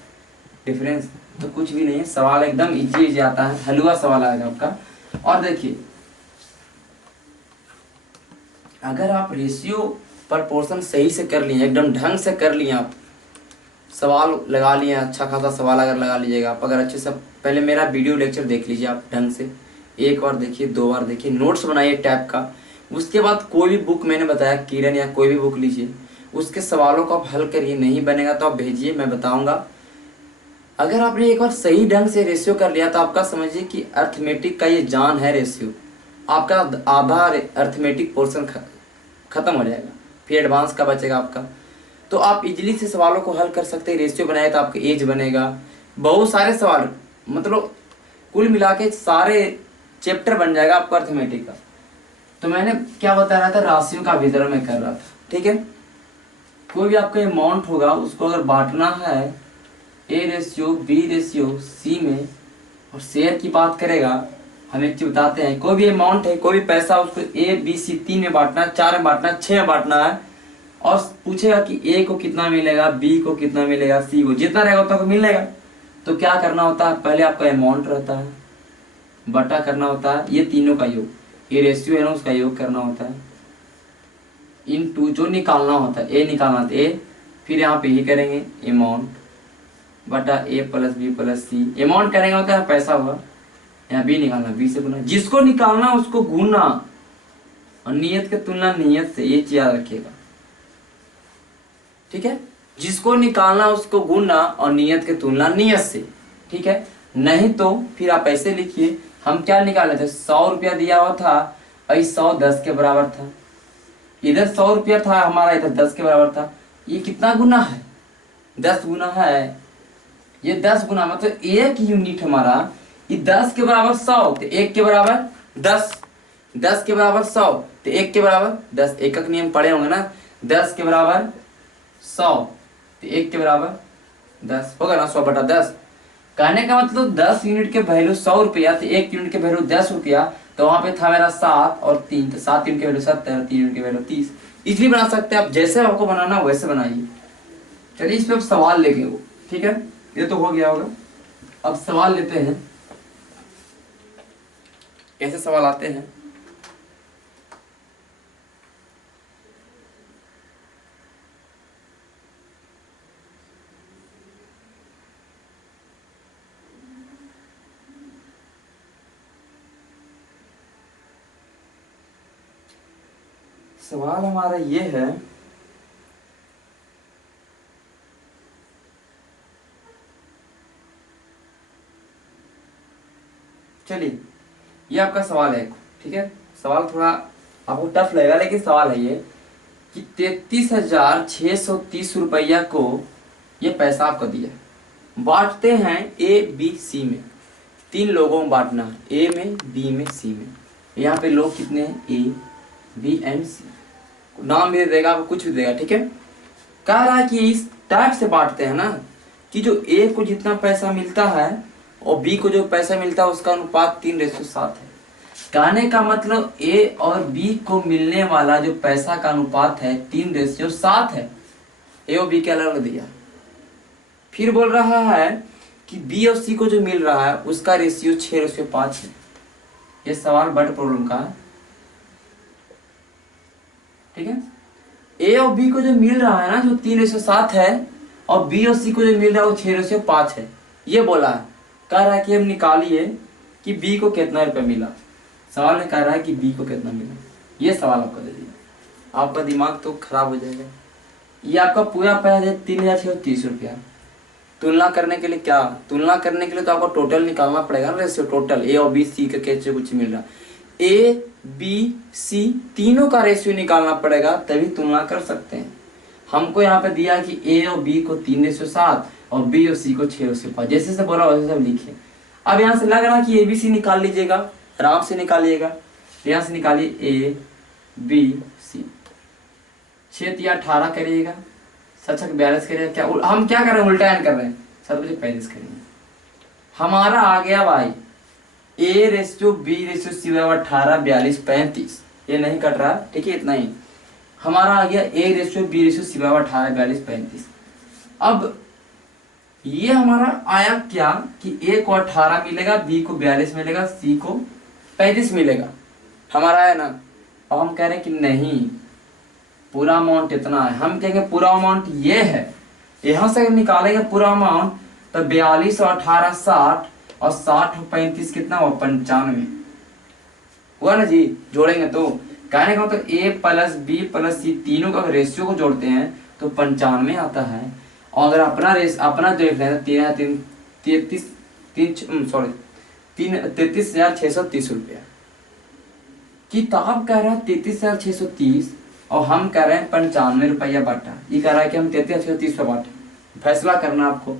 डिफरेंस। तो कुछ भी नहीं है, सवाल एकदम इजी आता है, हलवा सवाल आएगा आपका। और देखिए अगर आप रेशियो प्रपोर्शन सही से कर लिए, एकदम ढंग से कर लिए, आप सवाल लगा लिए, अच्छा खासा सवाल अगर लगा लीजिएगा आप, अगर अच्छे से पहले मेरा वीडियो लेक्चर देख लीजिए आप ढंग से, एक बार देखिए, 2 बार देखिए, नोट्स बनाइए टैप का। उसके बाद कोई भी बुक मैंने बताया, किरण या कोई भी बुक लीजिए, उसके सवालों को आप हल करिए। नहीं बनेगा तो आप भेजिए, मैं बताऊंगा। अगर आपने एक बार सही ढंग से रेशियो कर लिया तो आपका समझिए कि अर्थमेटिक का ये जान है रेशियो। आपका आधा अर्थमेटिक पोर्शन खत्म हो जाएगा, फिर एडवांस का बचेगा आपका। तो आप इजीली से सवालों को हल कर सकते हैं। रेशियो बनाए तो आपका एज बनेगा, बहुत सारे सवाल, मतलब कुल मिला के सारे चैप्टर बन जाएगा आपका अर्थमेटिक का। तो मैंने क्या बता रहा था, राशियों का वितरण मैं कर रहा था, ठीक है। कोई भी आपका अमाउंट होगा उसको अगर बांटना है A ratio B ratio C में, और शेयर की बात करेगा, हम एक चीज बताते हैं, कोई भी अमाउंट है, कोई भी पैसा, उसको ए बी सी 3 में बांटना है, 4 में बांटना है, 6 में बांटना है, और पूछेगा कि ए को कितना मिलेगा, बी को कितना मिलेगा, सी को जितना रहेगा उतना को मिलेगा। तो क्या करना होता है, पहले आपका अमाउंट रहता है, बटा करना होता है ये तीनों का योग, ये रेशियो है ना उसका योग करना होता है, इन टू जो निकालना होता है, ए निकालना होता है ए, फिर यहाँ पे ही करेंगे अमाउंट बटा ए प्लस बी प्लस सी। अमाउंट करेंगे होता है पैसा हुआ, यहाँ बी निकालना, बी से गुना, जिसको निकालना उसको गुना, और नियत के तुलना नियत से, ये याद रखिएगा, ठीक है। जिसको निकालना उसको गुना और नियत के तुलना नियत से, ठीक है। नहीं तो फिर आप ऐसे लिखिए, हम क्या निकाले थे, 100 रुपया दिया हुआ था, और 100 10 के बराबर था, इधर 100 रुपया था हमारा, इधर 10 के बराबर था। ये कितना गुना है, 10 गुना है। ये 10 गुना मतलब एक यूनिट हमारा, ये 10 के बराबर 100, तो 1 के बराबर 10, 10 के बराबर 100, तो 1 के बराबर 10, एकक नियम पढ़े होंगे ना, 10 के बराबर 100, तो 1 के बराबर 10 होगा ना, 100 बटा 10। कहने का मतलब 10 यूनिट के वैल्यू 100 रुपया, तो 1 यूनिट के वैल्यू 10 रुपया, तो वहां पे था मेरा 7 और 3, तो 7 यूनिट के वैल्यू 70 और 3 यूनिट के वैल्यू 30। इसलिए बना सकते हैं आप, जैसे आपको बनाना वैसे बनाइए। चलिए इस पे अब सवाल लेंगे वो, ठीक है, ये तो हो गया होगा। अब सवाल लेते हैं, कैसे सवाल आते हैं। सवाल हमारा ये है, चलिए ये आपका सवाल है, ठीक है। सवाल थोड़ा आपको टफ लगेगा, लेकिन सवाल है ये कि 33,630 रुपया को ये पैसा आपको दिया, बांटते हैं ए बी सी में, 3 लोगों में बांटना है, ए में बी में सी में। यहाँ पे लोग कितने हैं, ए बी एंड सी, नाम भी दे देगा आपको, कुछ भी देगा, ठीक है। कह रहा है कि इस टाइप से बांटते हैं ना, कि जो ए को जितना पैसा मिलता है और बी को जो पैसा मिलता है उसका अनुपात 3:7 है। कहने का मतलब ए और बी को मिलने वाला जो पैसा का अनुपात है 3:7 है, ए और बी के अलग दिया। फिर बोल रहा है कि बी और सी को जो मिल रहा है उसका रेशियो 6:5 है। ये सवाल बड़ प्रॉब्लम का है, ठीक है। ए और बी को जो मिल रहा है ना, जो 3:7 है, और बी और सी को जो मिल रहा है वो 6:5 है, ये बोला है। कह रहा है कि हम निकालिए कि बी को कितना रुपया मिला। सवाल में कह रहा है कि बी को कितना मिला, ये सवाल आपको दे दिया, आपका दिमाग तो खराब हो जाएगा। ये आपका पूरा पैसा है 3,630 रुपया। तुलना करने के लिए क्या, तुलना करने के लिए तो आपको टोटल निकालना पड़ेगा ना, रेशियो टोटल ए और बी सी का कैसे कुछ मिल रहा है, ए बी सी तीनों का रेशियो निकालना पड़ेगा, तभी तुलना कर सकते हैं। हमको यहाँ पे दिया कि ए और बी को 3:7 और बी और सी को 6:5, जैसे से बोला वैसे सब लिखे। अब यहाँ से लग रहा है कि ए बी सी निकाल लीजिएगा, आराम से निकालिएगा। यहाँ से निकालिए ए बी सी, 6 या 18 करिएगा, 7 42 करिएगा। क्या हम क्या कर रहे हैं, उल्टा एंड कर रहे हैं, 7 करेंगे। हमारा आ गया भाई A ratio B ratio C बराबर 18 42 35, ये नहीं कट रहा, ठीक है, इतना ही हमारा आ गया। A ratio B ratio C बराबर 18 42 35। अब ये हमारा आया क्या कि ए को 18 मिलेगा, बी को 42 मिलेगा, सी को 35 मिलेगा, हमारा है ना। और हम कह रहे हैं कि नहीं, पूरा अमाउंट इतना है। हम कहेंगे पूरा अमाउंट ये है, यहां से निकालेंगे पूरा अमाउंट, तो 42 और 18 60, और 60 और 35 कितना हुआ 95। हुआ ना जी, जोड़ेंगे तो कहने का मतलब ए प्लस बी प्लस सी तीनों का रेशियो को जोड़ते हैं तो 95 आता है। और अगर अपना देख रहे हैं तो 33,630 किताब कह रहा है 33,630 और हम कह रहे हैं 95 रुपया बांटा। ये कह रहा है कि हम 33,630 रुपया बांटे, फैसला करना आपको।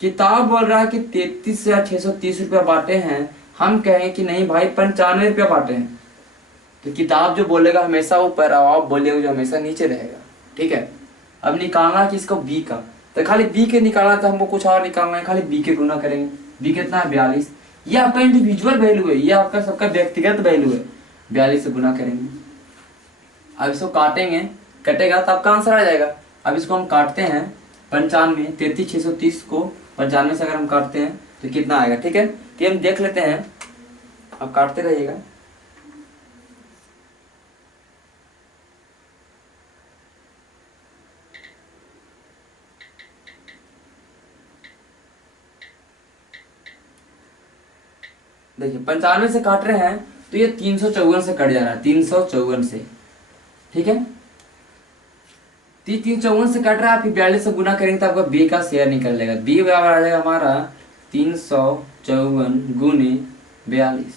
किताब बोल रहा है कि 33,630 रुपया बांटे हैं, हम कहें कि नहीं भाई 95 रुपया बांटे हैं, तो किताब जो बोलेगा हमेशा ऊपर और आप बोलेगा जो हमेशा नीचे रहेगा। ठीक है, अब निकालना कि इसको बी का, तो खाली बी के निकालना था हमको, कुछ और निकालना है, खाली बी के गुना करेंगे। बी कितना है 42, ये आपका इंडिविजुअल वैल्यू है, ये आपका सबका व्यक्तिगत वैल्यू है। 42 से गुना करेंगे, अब इसको काटेंगे, कटेगा तो आपका आंसर आ जाएगा। अब इसको हम काटते हैं 95, 33,630 को 95 से अगर हम काटते हैं तो कितना आएगा। ठीक है, तो हम देख लेते हैं, अब काटते रहिएगा। देखिए 95 से काट रहे हैं तो ये 354 से कट जा रहा है, 354 से। ठीक है, 354 से कट रहा है, फिर 42 से गुना करेंगे तो आपका बी का शेयर निकल जाएगा। बी बराबर आ जाएगा हमारा 354 गुने 42,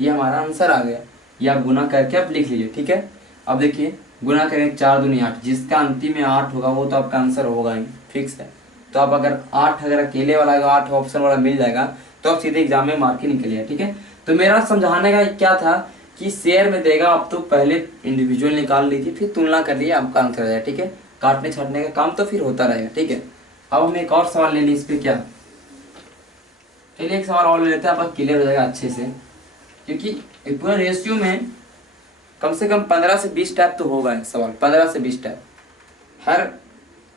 ये हमारा आंसर आ गया। ये आप गुना करके आप लिख लीजिए। ठीक है, अब देखिए गुना करेंगे 4 दूनी 8, जिसका अंतिम में 8 होगा वो तो आपका आंसर होगा ही, फिक्स है। तो आप अगर 8 अगर अकेले वाला 8 ऑप्शन वाला मिल जाएगा तो आप सीधे एग्जाम में मार्क ही निकलिए। ठीक है, तो मेरा समझाने का क्या था कि शेयर में देगा, आप तो पहले इंडिविजुअल निकाल लीजिए, फिर तुलना कर लीजिए, आपका आंसर आ जाएगा। ठीक है, काटने छाटने का काम तो फिर होता रहेगा। ठीक है, अब हम एक और सवाल ले लीजिए इस पे, क्या चलिए एक सवाल और ले लेते हैं, आपका क्लियर हो जाएगा अच्छे से, क्योंकि पूरा रेशियो में कम से कम 15 से 20 टाइप तो होगा सवाल, 15 से 20 टाइप। हर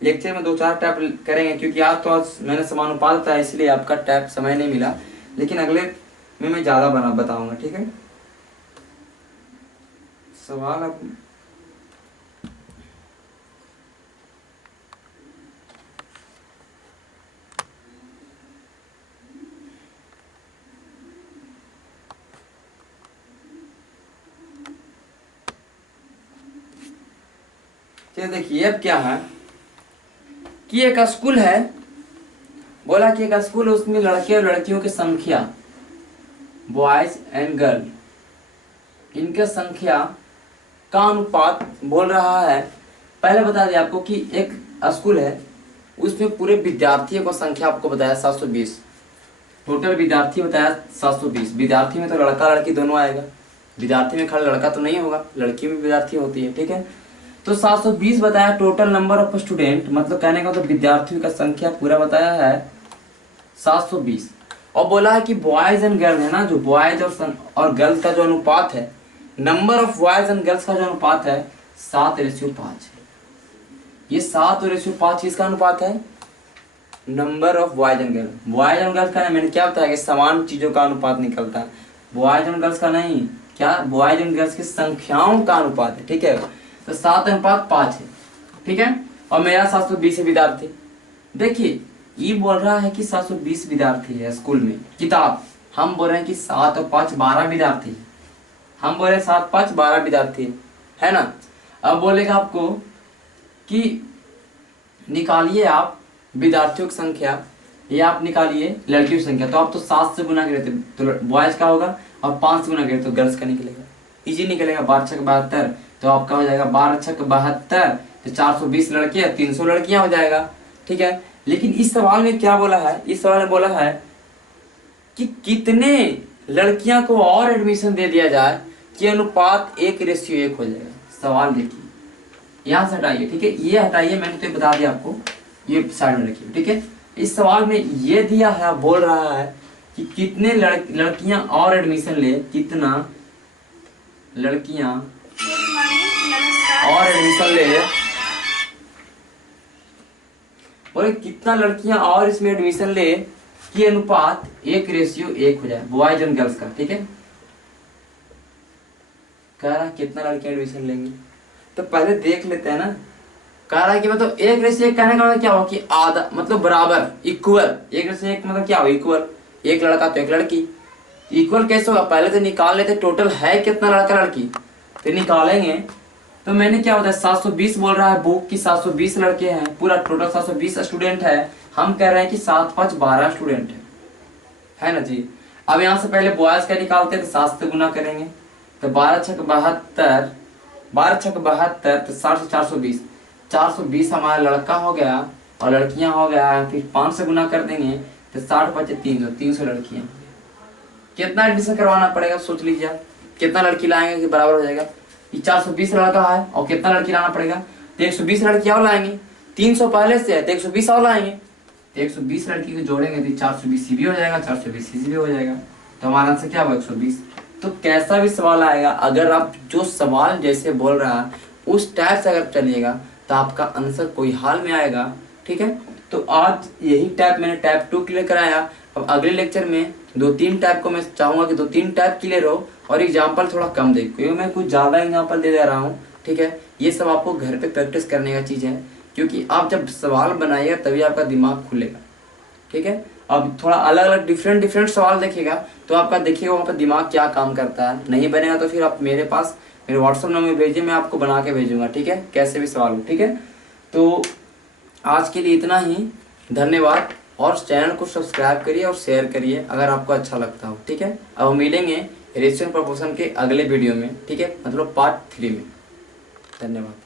लेक्चर में 2-4 टाइप करेंगे, क्योंकि आज मैंने समानुपात बताया इसलिए आपका टाइप समय नहीं मिला, लेकिन अगले में मैं ज़्यादा बताऊंगा। ठीक है, सवाल अब देखिए अब क्या है कि एक स्कूल है, बोला कि एक स्कूल है, उसमें लड़के और लड़कियों की संख्या, बॉयज एंड गर्ल, इनके संख्या का अनुपात बोल रहा है। पहले बता दें आपको कि एक स्कूल है, उसमें पूरे विद्यार्थियों की संख्या आपको बताया 720, टोटल विद्यार्थी बताया 720। विद्यार्थी में तो लड़का लड़की दोनों आएगा, विद्यार्थी में खाली लड़का तो नहीं होगा, लड़की में विद्यार्थी होती है। ठीक है, तो 720 बताया टोटल नंबर ऑफ स्टूडेंट, मतलब कहने का तो विद्यार्थियों का संख्या पूरा बताया है 720। और बोला है कि बॉयज एंड गर्ल है ना, जो बॉयज और गर्ल्स का जो अनुपात है, number of boys and girls का जो अनुपात है 7:5 है। ये 7:5 किसका अनुपात है? Number of boys and girls. Boys and girls का मैंने क्या बताया कि समान चीजों का अनुपात निकलता है, बॉयज एंड गर्ल्स का नहीं, क्या बॉयज एंड गर्ल्स की संख्याओं का अनुपात है। ठीक है, तो 7:5 है। ठीक है, और मेरा 720 विद्यार्थी। देखिए ये बोल रहा है कि 720 विद्यार्थी है स्कूल में, किताब हम बोल रहे हैं कि 7 और 5 12 विद्यार्थी, हम बोल रहे हैं 7 5 12 विद्यार्थी है ना। अब बोलेगा आपको कि निकालिए आप विद्यार्थियों की संख्या, ये आप निकालिए लड़कियों की संख्या, तो आप तो 7 से गुना करें तो बॉयज का होगा, और 5 से गुना करें तो गर्ल्स का निकलेगा, इजी निकलेगा। 12 छक 72, तो आपका हो जाएगा 12 छक 72, तो 420 लड़के 300 लड़कियां हो जाएगा। ठीक है, लेकिन इस सवाल में क्या बोला है, इस सवाल में बोला है कि कितने लड़कियां को और एडमिशन दे दिया जाए कि अनुपात 1:1 हो जाएगा। सवाल देखिए, यहाँ से हटाइए। ठीक है, ये हटाइए, मैंने तो बता दिया आपको, ये साइड में रखिए। ठीक है, इस सवाल में ये दिया है, बोल रहा है कि कितने लड़कियां और एडमिशन ले, कितना लड़कियां और एडमिशन ले, और कितना लड़कियां और इसमें एडमिशन ले कि अनुपात 1:1 हो जाए बॉयज एंड गर्ल्स का। ठीक है, कह रहा कितना लड़कियां एडमिशन लेंगी, तो पहले देख लेते हैं ना। कह रहा है कि मतलब 1:1 कहने का मतलब क्या हुआ कि आधा, मतलब बराबर, इक्वल। 1:1 मतलब क्या हुआ, इक्वल, एक लड़का तो एक लड़की, इक्वल कैसे होगा, पहले तो निकाल लेते टोटल है कितना लड़का लड़की, तो निकालेंगे। तो मैंने क्या होता है 720 बोल रहा है बुक की, 720 लड़के हैं, पूरा टोटल 720 स्टूडेंट है। हम कह रहे हैं कि 7 5 12 स्टूडेंट है ना जी। अब यहाँ से पहले बॉयज का निकालते हैं तो 7 से गुना करेंगे, तो 12 छक 72, 12 छक 72, तो 60 से 420, 420 हमारा लड़का हो गया और लड़कियां हो गया। फिर 5 से गुना कर देंगे तो 60 5 300, 300 लड़कियां। कितना एडमिशन करवाना पड़ेगा सोच लीजिए आप, कितना लड़की लाएंगे कि बराबर हो जाएगा। ये 420 लड़का है और कितना लड़की लाना पड़ेगा, तो 120 लड़की और लाएंगे। 300 पहले से है तो 120 और लाएंगे, तो 120 लड़की को जोड़ेंगे तो 420 भी हो जाएगा, 420 भी हो जाएगा। तो हमारा आंसर क्या होगा 120। तो कैसा भी सवाल आएगा, अगर आप जो सवाल जैसे बोल रहा है उस टाइप से अगर चलिएगा तो आपका आंसर कोई हाल में आएगा। ठीक है, तो आज यही टाइप मैंने टाइप 2 क्लियर कराया। अब अगले लेक्चर में 2-3 टाइप को मैं चाहूंगा कि 2-3 टाइप क्लियर हो और एग्जाम्पल थोड़ा कम दे, क्योंकि मैं कुछ ज़्यादा एग्जाम्पल दे रहा हूँ। ठीक है, ये सब आपको घर पे प्रैक्टिस करने का चीज़ है, क्योंकि आप जब सवाल बनाइएगा तभी आपका दिमाग खुलेगा। ठीक है, अब थोड़ा अलग अलग डिफरेंट सवाल देखिएगा तो आपका देखिएगा वहाँ पर दिमाग क्या काम करता है। नहीं बनेगा तो फिर आप मेरे पास मेरे व्हाट्सएप नंबर में भेजिए, मैं आपको बना के भेजूंगा। ठीक है, कैसे भी सवाल हो। ठीक है, तो आज के लिए इतना ही, धन्यवाद। और चैनल को सब्सक्राइब करिए और शेयर करिए अगर आपको अच्छा लगता हो। ठीक है, अब मिलेंगे रेशियो एंड प्रोपोर्शन के अगले वीडियो में। ठीक है, मतलब पार्ट 3 में। धन्यवाद।